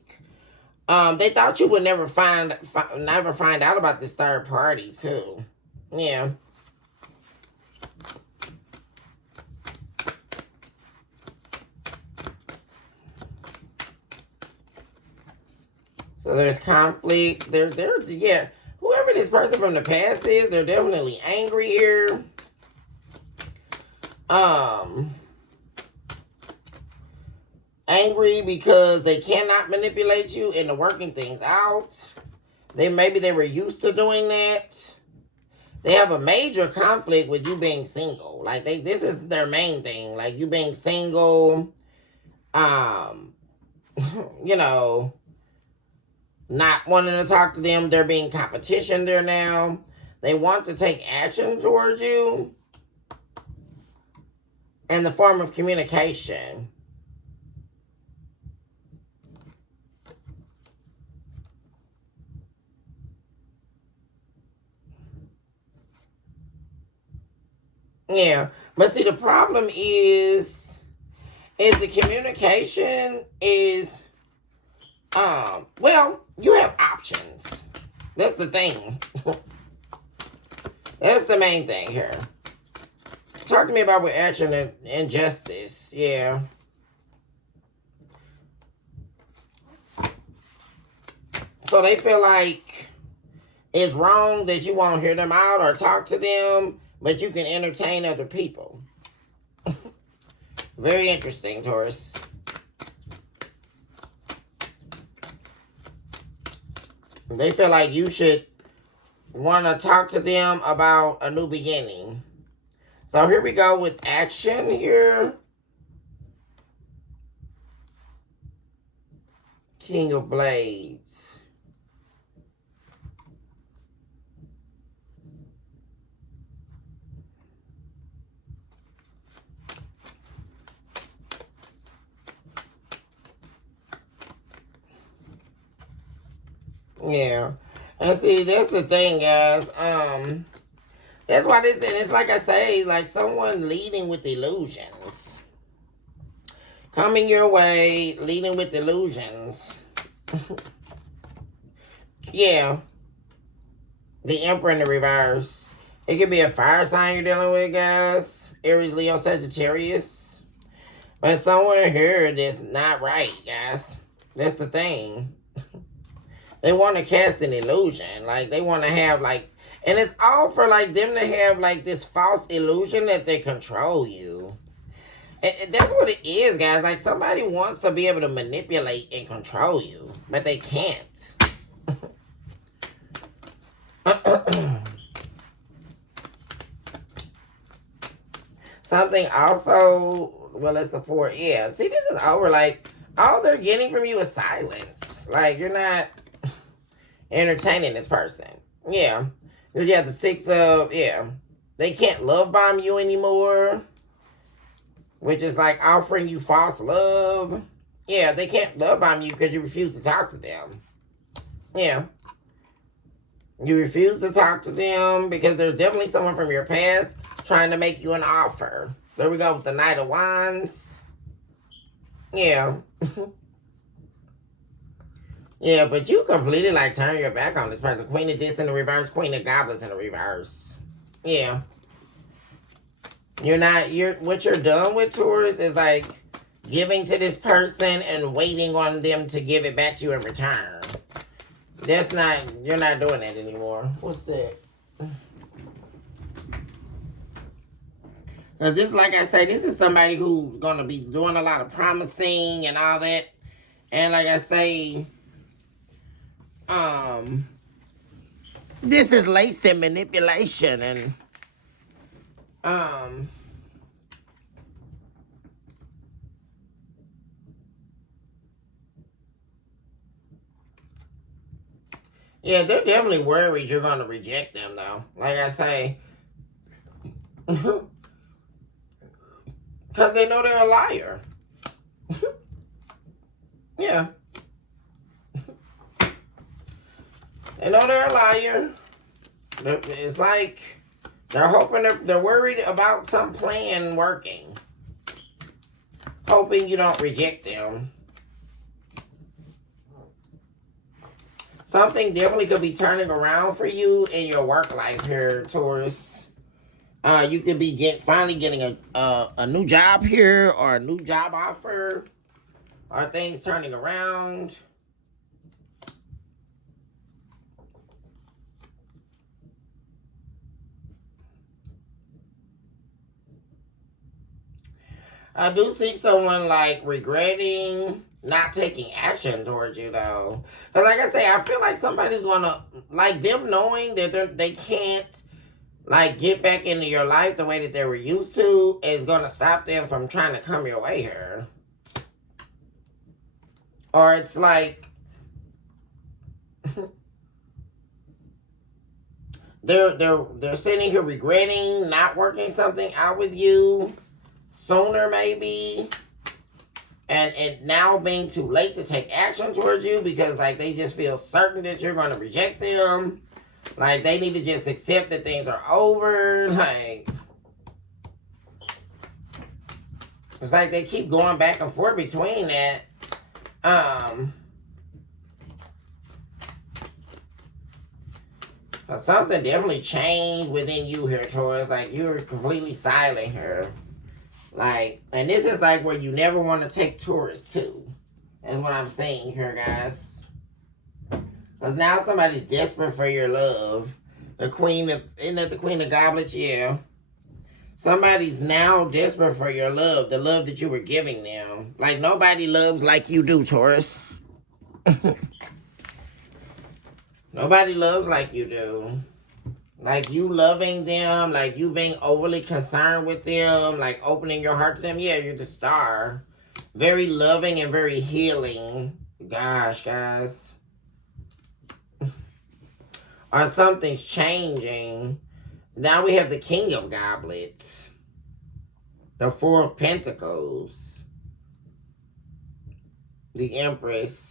They thought you would never find out about this third party, too. Yeah. So there's conflict. Yeah. Whoever this person from the past is, they're definitely angry here. Angry because they cannot manipulate you into working things out. Maybe they were used to doing that. They have a major conflict with you being single. Like this is their main thing. Like you being single. You know, not wanting to talk to them. There being competition there now. They want to take action towards you in the form of communication. Yeah. But see, the problem is the communication is, well, you have options. That's the thing. That's the main thing here. Talk to me about with action and injustice. Yeah. So they feel like it's wrong that you won't hear them out or talk to them, but you can entertain other people. Very interesting, Taurus. They feel like you should want to talk to them about a new beginning. So here we go with action here. King of Blades. Yeah. And see, that's the thing, guys. That's why this, and it's like I say, like someone leading with illusions. Coming your way, leading with illusions. Yeah. The Emperor in the reverse. It could be a fire sign you're dealing with, guys. Aries, Leo, Sagittarius. But someone here that's not right, guys. That's the thing. They want to cast an illusion. Like, they want to have, like... And it's all for, like, them to have, like, this false illusion that they control you. And that's what it is, guys. Like, somebody wants to be able to manipulate and control you. But they can't. Something also... Well, it's the 4. Yeah. See, this is over. Like, all they're getting from you is silence. Like, you're not... entertaining this person. Yeah. You have the 6 of, yeah. They can't love bomb you anymore. Which is like offering you false love. Yeah, they can't love bomb you because you refuse to talk to them. Yeah. You refuse to talk to them because there's definitely someone from your past trying to make you an offer. There we go with the Knight of Wands. Yeah. Yeah, but you completely like turn your back on this person. Queen of Discs in the reverse, Queen of Goblets in the reverse. Yeah. What you're done with, Taurus, is like giving to this person and waiting on them to give it back to you in return. You're not doing that anymore. What's that? Because this, like I say, this is somebody who's going to be doing a lot of promising and all that. And like I say, this is laced in manipulation and, yeah, they're definitely worried you're going to reject them, though. Like I say, because they know they're a liar. Yeah. They know they're a liar. It's like they're hoping, they're worried about some plan working. Hoping you don't reject them. Something definitely could be turning around for you in your work life here, Taurus. You could be finally getting a new job here or a new job offer. Are things turning around? I do see someone like regretting not taking action towards you though. Cause like I say, I feel like somebody's gonna, like them knowing that they can't like get back into your life the way that they were used to is gonna stop them from trying to come your way here. Or it's like they're sitting here regretting not working something out with you sooner maybe, and it now being too late to take action towards you because like they just feel certain that you're going to reject them. Like they need to just accept that things are over. Like It's like they keep going back and forth between that. Something definitely changed within you here, Taurus. Like, you're completely silent here. Like, and this is like where you never want to take Taurus to. That's what I'm saying here, guys. Because now somebody's desperate for your love. The Queen of, isn't that the Queen of Goblets? Yeah. Somebody's now desperate for your love, the love that you were giving them. Like, nobody loves like you do, Taurus. Nobody loves like you do. Like, you loving them, like you being overly concerned with them, like opening your heart to them. Yeah, you're the star. Very loving and very healing. Gosh, guys. Or something's changing. Now we have the King of Goblets. The Four of Pentacles. The Empress.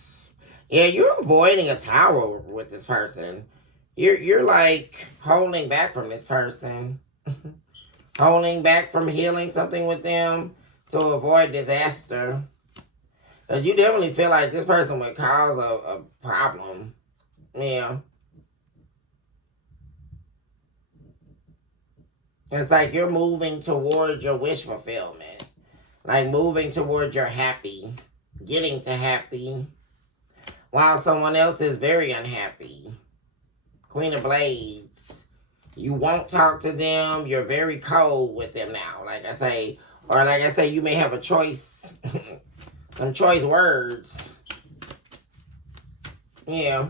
Yeah, you're avoiding a tower with this person. You're like holding back from this person. Holding back from healing something with them to avoid disaster. Because you definitely feel like this person would cause a problem. Yeah. It's like you're moving towards your wish fulfillment. Like moving towards your happy. Getting to happy. While someone else is very unhappy. Queen of Blades. You won't talk to them. You're very cold with them now. Like I say. Or like I say, you may have a choice. Some choice words. Yeah.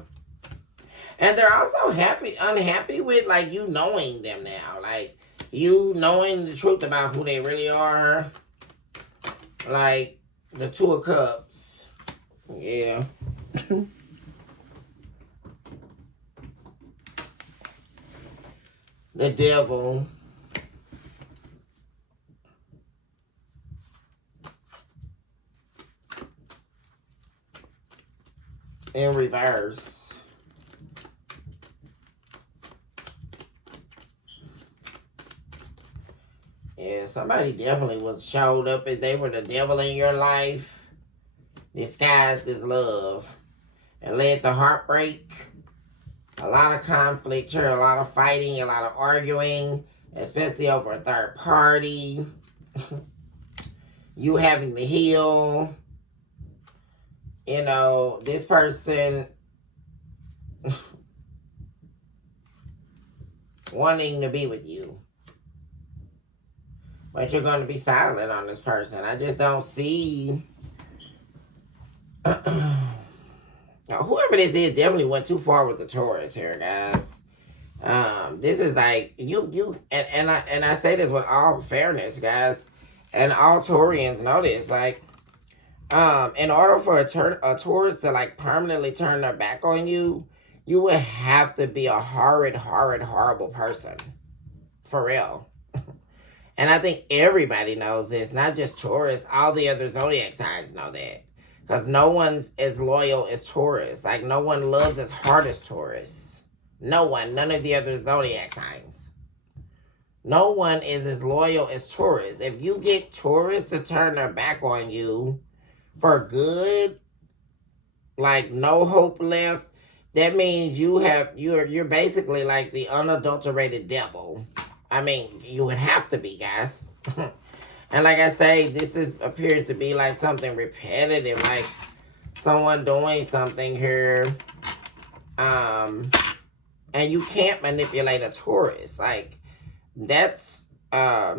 And they're also unhappy with like you knowing them now. Like you knowing the truth about who they really are. Like the Two of Cups. Yeah. The Devil. In reverse. Yeah, somebody definitely showed up and they were the devil in your life. Disguised as love. And led to heartbreak. A lot of conflict here, a lot of fighting, a lot of arguing, especially over a third party. You having to heal. You know, this person wanting to be with you. But you're going to be silent on this person. I just don't see... Now, whoever this is definitely went too far with the Taurus here, guys. This is like and I say this with all fairness, guys, and all Taurians know this. Like, in order for a Taurus to like permanently turn their back on you, you would have to be a horrible person, for real. And I think everybody knows this, not just Taurus. All the other zodiac signs know that. Because no one's as loyal as Taurus. Like, no one loves as hard as Taurus. No one. None of the other zodiac signs. No one is as loyal as Taurus. If you get Taurus to turn their back on you for good, like no hope left, that means you're basically like the unadulterated devil. I mean, you would have to be, guys. And like I say, appears to be like something repetitive, like someone doing something here. And you can't manipulate a Taurus. Like, that's, I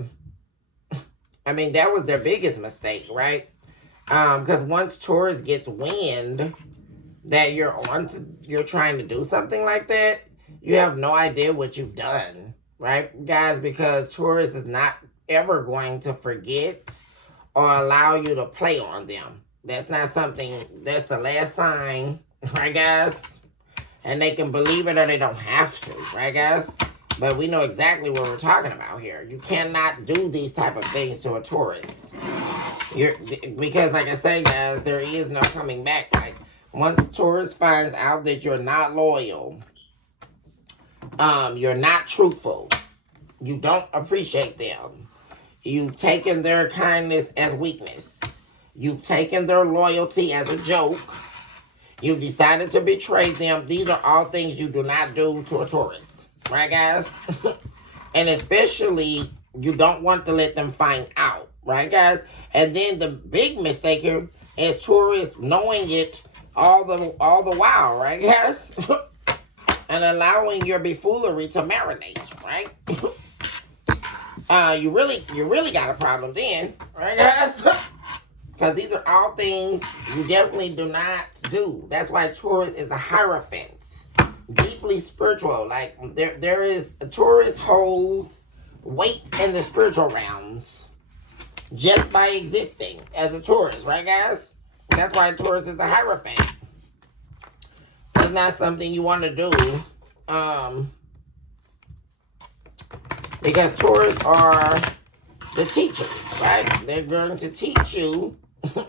mean, that was their biggest mistake, right? Because once Taurus gets wind that you're trying to do something like that, you have no idea what you've done, right, guys? Because Taurus is not ever going to forget or allow you to play on them. That's not something, that's the last sign, right, guys? And they can believe it or they don't have to, right, guys? But we know exactly what we're talking about here. You cannot do these type of things to a Taurus. Because, like I say, guys, there is no coming back. Like, once Taurus finds out that you're not loyal, you're not truthful, you don't appreciate them, You've taken their kindness as weakness. You've taken their loyalty as a joke. You've decided to betray them. These are all things you do not do to a Taurus. Right, guys? And especially, you don't want to let them find out. Right, guys? And then the big mistake here is Taurus knowing it all the while. Right, guys? And allowing your buffoonery to marinate. Right? You really got a problem then. Right, guys? Because these are all things you definitely do not do. That's why Taurus is a hierophant. Deeply spiritual. Like, there is, a Taurus holds weight in the spiritual realms just by existing as a Taurus, right, guys? That's why Taurus is a hierophant. It's not something you want to do. Because Taurus are the teachers, right? They're going to teach you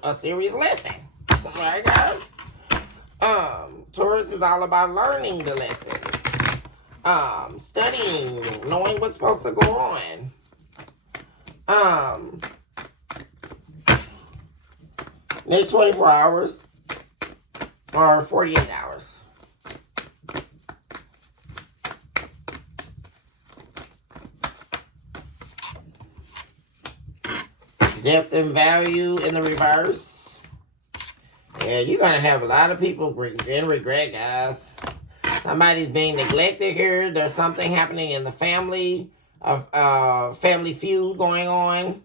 a serious lesson, right, guys? Taurus is all about learning the lessons, studying, knowing what's supposed to go on. Next 24 hours or 48 hours. Depth and value in the reverse. Yeah, you're going to have a lot of people in regret, guys. Somebody's being neglected here. There's something happening in the family. A family feud going on.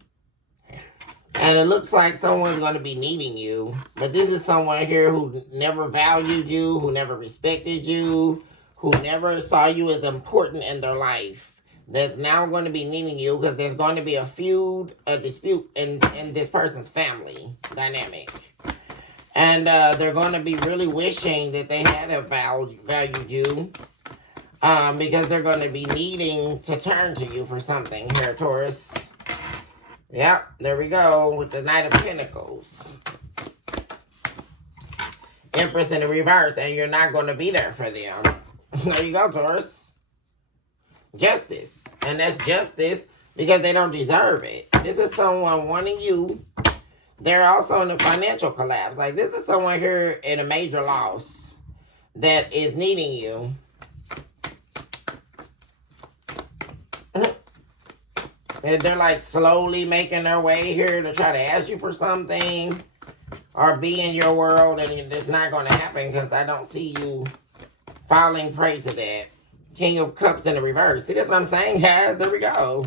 And it looks like someone's going to be needing you. But this is someone here who never valued you, who never respected you, who never saw you as important in their life. That's now going to be needing you because there's going to be a feud, a dispute in this person's family dynamic. And they're going to be really wishing that they had valued you because they're going to be needing to turn to you for something here, Taurus. Yep, there we go with the Knight of Pentacles. Empress in the reverse, and you're not going to be there for them. There you go, Taurus. Justice. And that's justice because they don't deserve it. This is someone wanting you. They're also in a financial collapse. Like, this is someone here in a major loss that is needing you. And they're like slowly making their way here to try to ask you for something or be in your world, and it's not going to happen because I don't see you falling prey to that. King of Cups in the reverse. See, that's what I'm saying, guys. There we go.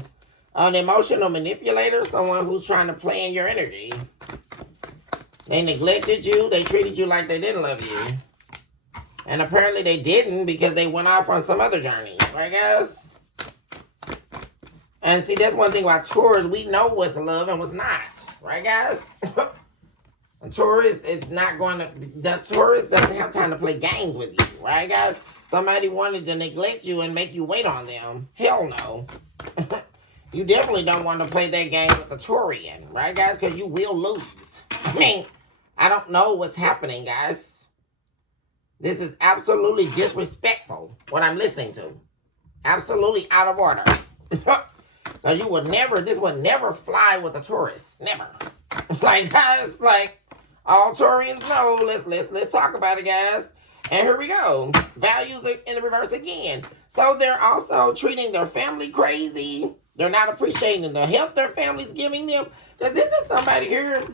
An emotional manipulator, someone who's trying to play in your energy. They neglected you. They treated you like they didn't love you. And apparently they didn't because they went off on some other journey. Right, guys? And see, that's one thing about Taurus. We know what's love and what's not. Right, guys? Taurus is not going to... The Taurus doesn't have time to play games with you. Right, guys? Somebody wanted to neglect you and make you wait on them. Hell no. You definitely don't want to play that game with a Taurian, right, guys? Because you will lose. I mean, I don't know what's happening, guys. This is absolutely disrespectful, what I'm listening to. Absolutely out of order. Because you would never, this would never fly with a Taurus. Never. Like, guys, like, all Taurians know. Let's talk about it, guys. And here we go. Values in the reverse again. So they're also treating their family crazy. They're not appreciating the help their family's giving them. Because this is somebody here.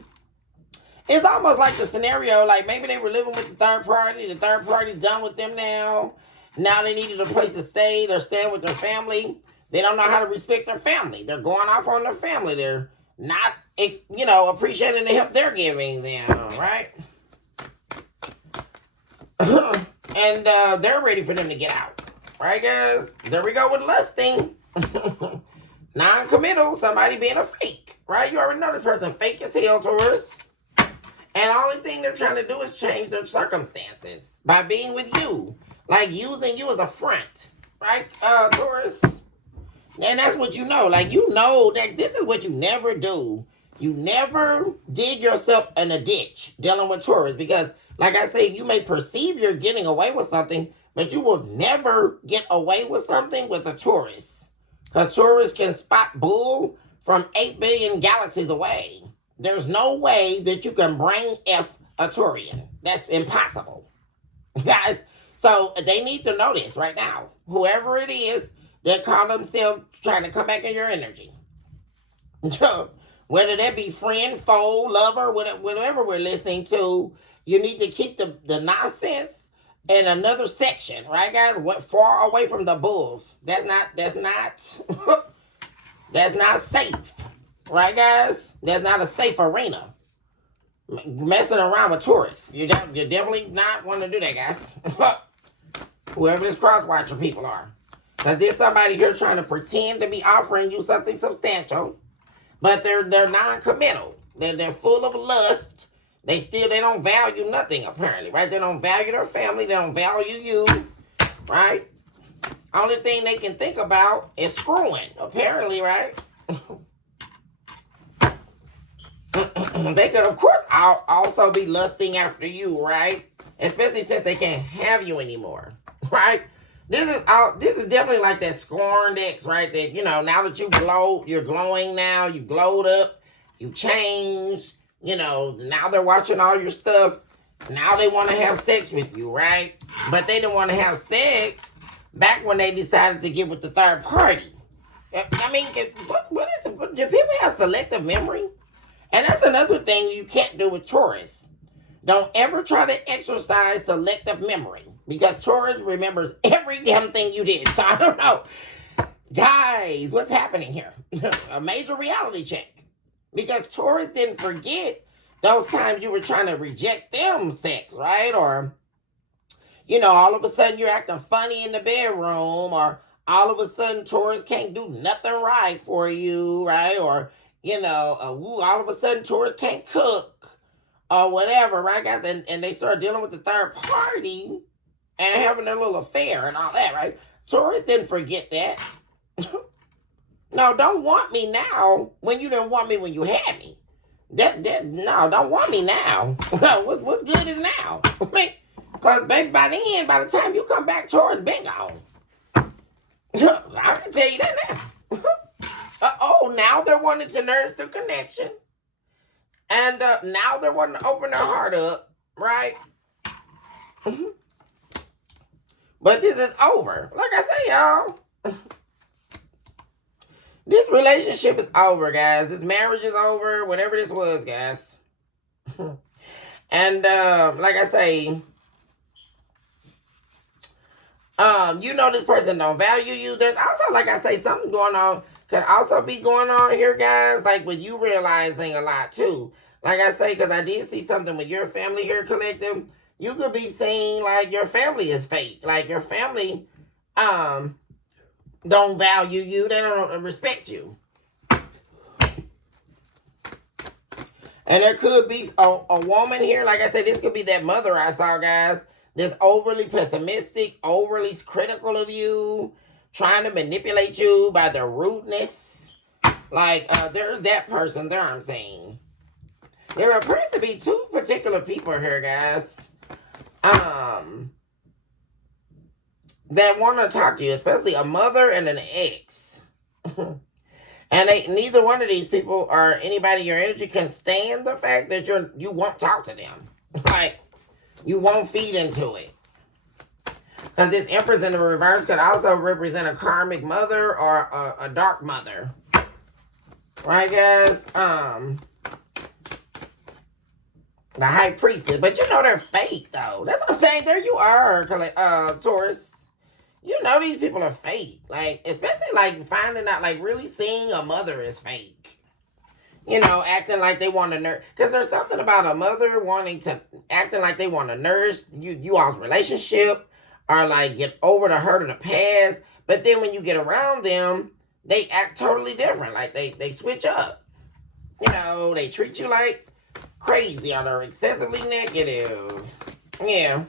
It's almost like the scenario, like maybe they were living with the third party. The third party's done with them now. Now they needed a place to stay. They're staying with their family. They don't know how to respect their family. They're going off on their family. They're not, appreciating the help they're giving them, right? And they're ready for them to get out. Right, guys? There we go with lusting. Non-committal. Somebody being a fake. Right? You already know this person fake as hell, Taurus. And the only thing they're trying to do is change their circumstances by being with you. Like using you as a front. Right, Taurus? And that's what you know. Like, you know that this is what you never do. You never dig yourself in a ditch dealing with Taurus because, like I said, you may perceive you're getting away with something, but you will never get away with something with a Taurus. Because Taurus can spot bull from 8 billion galaxies away. There's no way that you can brain F a Taurian. That's impossible. Guys, so they need to know this right now. Whoever it is that call themselves trying to come back in your energy. Whether that be friend, foe, lover, whatever we're listening to, you need to keep the nonsense in another section, right, guys? What far away from the bulls? That's not that's not safe, right, guys? That's not a safe arena. Messing around with tourists, you definitely not want to do that, guys. Whoever this cross-watcher people are, because there's somebody here trying to pretend to be offering you something substantial, but they're non-committal. They're full of lust. They don't value nothing, apparently, right? They don't value their family. They don't value you, right? Only thing they can think about is screwing, apparently, right? They could, of course, also be lusting after you, right? Especially since they can't have you anymore, right? This is definitely like that scorned ex, right? That, now that you're glowing now, you glowed up, you changed. Now they're watching all your stuff. Now they want to have sex with you, right? But they didn't want to have sex back when they decided to get with the third party. I mean, what is it? Do people have selective memory? And that's another thing you can't do with Taurus. Don't ever try to exercise selective memory, because Taurus remembers every damn thing you did. So I don't know. Guys, what's happening here? A major reality check. Because Taurus didn't forget those times you were trying to reject them sex, right? Or, all of a sudden you're acting funny in the bedroom, or all of a sudden Taurus can't do nothing right for you, right? Or, all of a sudden Taurus can't cook, or whatever, right, guys? And they start dealing with the third party and having their little affair and all that, right? Taurus didn't forget that. No, don't want me now when you didn't want me when you had me. No, don't want me now. What's good is now. Because, baby, by the time you come back, Taurus been gone. I can tell you that now. Now they're wanting to nurse the connection. And now they're wanting to open their heart up, right? But this is over. Like I say, y'all. This relationship is over, guys. This marriage is over. Whatever this was, guys. And like I say, this person don't value you. There's also, like I say, something going on. Could also be going on here, guys. Like with you realizing a lot too. Like I say, because I did see something with your family here, collective. You could be seeing like your family is fake. Like your family, don't value you. They don't respect you. And there could be a woman here. Like I said, this could be that mother I saw, guys. That's overly pessimistic, overly critical of you, trying to manipulate you by their rudeness. Like, there's that person there, I'm saying. There appears to be two particular people here, guys. That want to talk to you, especially a mother and an ex. And neither one of these people or anybody in your energy can stand the fact that you won't talk to them. Like, you won't feed into it. Because this Empress in the reverse could also represent a karmic mother or a dark mother. Right, guys? The High Priestess. But they're fake, though. That's what I'm saying. There you are, Taurus. These people are fake. Like, especially, like, finding out, like, really seeing a mother is fake. Acting like they want to nurse. Because there's something about a mother acting like they want to nurse you all's relationship, or, like, get over the hurt of the past. But then when you get around them, they act totally different. Like, they switch up. They treat you like crazy, or they're excessively negative. Yeah.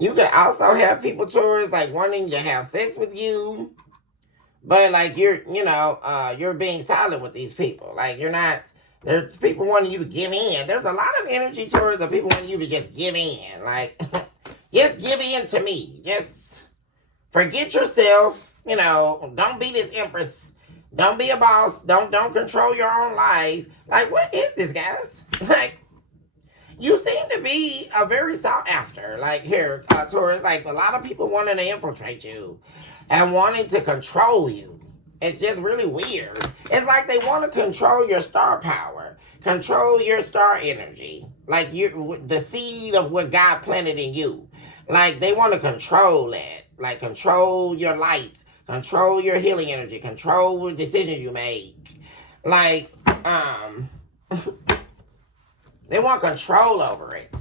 You could also have people, Taurus, like wanting to have sex with you, but like you're being silent with these people. Like you're not There's people wanting you to give in. There's a lot of energy towards the people wanting you to just give in. Like, just give in to me. Just forget yourself. You know, don't be this empress. Don't be a boss. Don't control your own life. Like, what is this, guys? Like, you seem to be a very sought after. Like, here, Taurus, like, a lot of people wanting to infiltrate you and wanting to control you. It's just really weird. It's like they want to control your star power, control your star energy, like you, the seed of what God planted in you. Like they want to control that, like control your lights, control your healing energy, control what decisions you make. Like, they want control over it.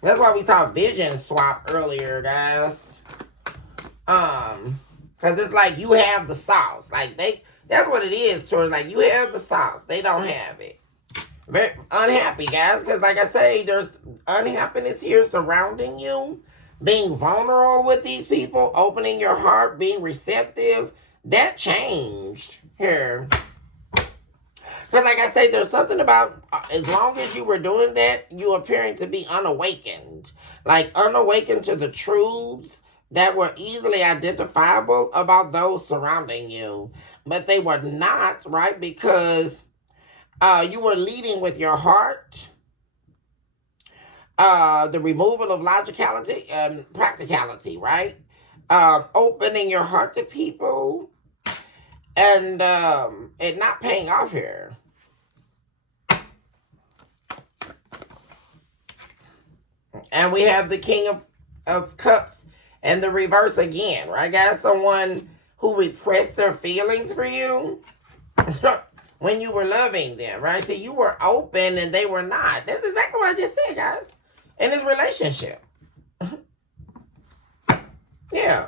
That's why we saw vision swap earlier, guys. Cause it's like you have the sauce. Like that's what it is towards, like you have the sauce. They don't have it. Very unhappy, guys, because like I say, there's unhappiness here surrounding you. Being vulnerable with these people, opening your heart, being receptive, that changed here. Because like I say, there's something about, as long as you were doing that, you appearing to be unawakened. Like unawakened to the truths that were easily identifiable about those surrounding you. But they were not, right? Because you were leading with your heart. The removal of logicality and practicality, right? Opening your heart to people. And it not paying off here. And we have the King of Cups and the reverse again, right, guys? Someone who repressed their feelings for you when you were loving them, right? So you were open and they were not. That's exactly what I just said, guys. In this relationship. Yeah.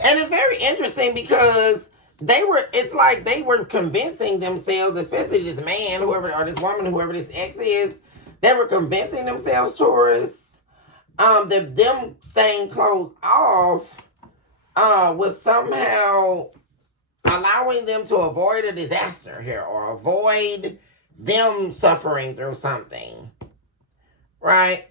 And it's very interesting because it's like they were convincing themselves, especially this man, whoever, or this woman, whoever this ex is, they were convincing themselves, Taurus, that them staying closed off was somehow allowing them to avoid a disaster here or avoid them suffering through something. Right?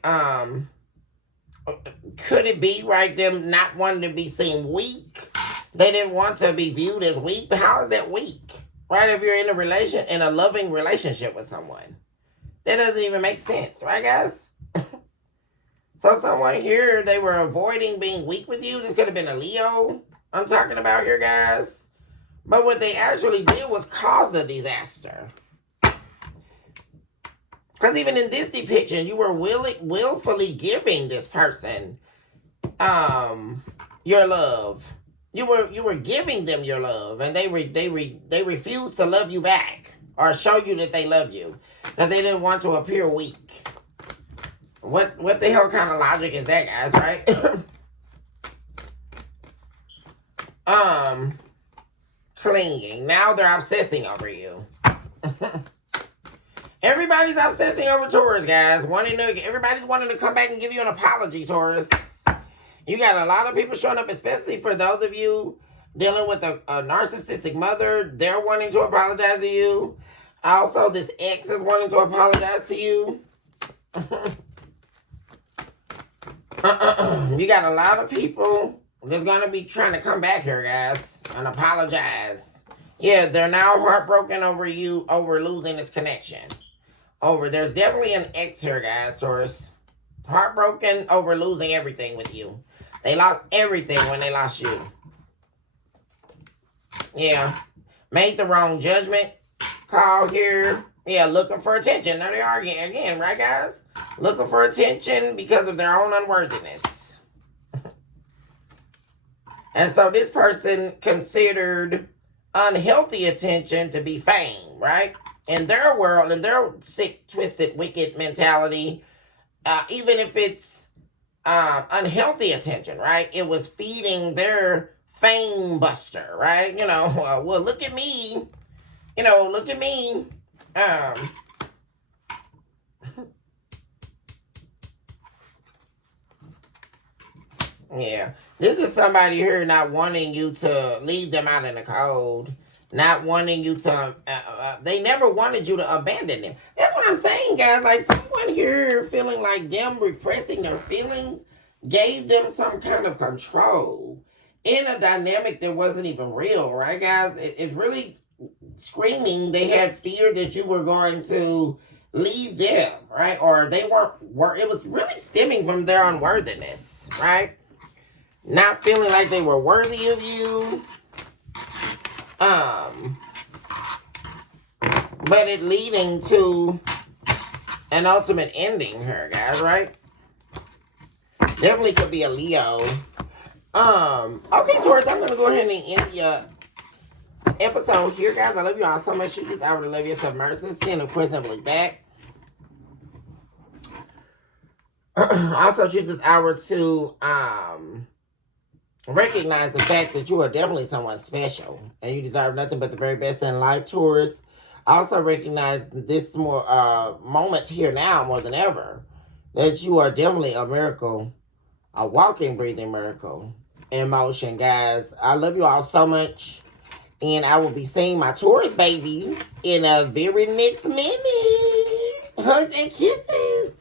Could it be, right, them not wanting to be seen weak? They didn't want to be viewed as weak, but how is that weak? Right? If you're in a loving relationship with someone. That doesn't even make sense, right, guys? So someone here, they were avoiding being weak with you. This could have been a Leo I'm talking about here, guys. But what they actually did was cause a disaster. Because even in this depiction, you were willfully giving this person your love. You were giving them your love, and they refused to love you back or show you that they loved you because they didn't want to appear weak. What the hell kind of logic is that, guys? Right? Clinging. Now they're obsessing over you. Everybody's obsessing over Taurus, guys. Everybody's wanting to come back and give you an apology, Taurus. You got a lot of people showing up, especially for those of you dealing with a narcissistic mother. They're wanting to apologize to you. Also, this ex is wanting to apologize to you. You got a lot of people that's going to be trying to come back here, guys, and apologize. Yeah, they're now heartbroken over you, over losing this connection. There's definitely an ex here, guys, Taurus. Heartbroken over losing everything with you. They lost everything when they lost you. Yeah. Made the wrong judgment call here. Yeah, looking for attention. Now they are again, right, guys? Looking for attention because of their own unworthiness. And so this person considered unhealthy attention to be fame, right? In their world, in their sick, twisted, wicked mentality, even if it's unhealthy attention, right? It was feeding their fame buster, right? Well, look at me. Look at me. Yeah. This is somebody here not wanting you to leave them out in the cold. Not wanting you to, they never wanted you to abandon them. That's what I'm saying, guys. Like, someone here feeling like them repressing their feelings gave them some kind of control in a dynamic that wasn't even real, right, guys? It's really screaming they had fear that you were going to leave them, right? Or they were it was really stemming from their unworthiness, right? Not feeling like they were worthy of you. But it leading to an ultimate ending here, guys, right? Definitely could be a Leo. Okay, Taurus, I'm gonna go ahead and end your episode here, guys. I love you all so much. Shoot this hour to love yourself, mercy. Send a question never look back. Also, shoot this hour to recognize the fact that you are definitely someone special and you deserve nothing but the very best in life, Taurus. Also recognize this moment here now more than ever that you are definitely a miracle, a walking, breathing miracle in motion, guys. I love you all so much. And I will be seeing my Taurus babies in a very next minute. Hugs and kisses.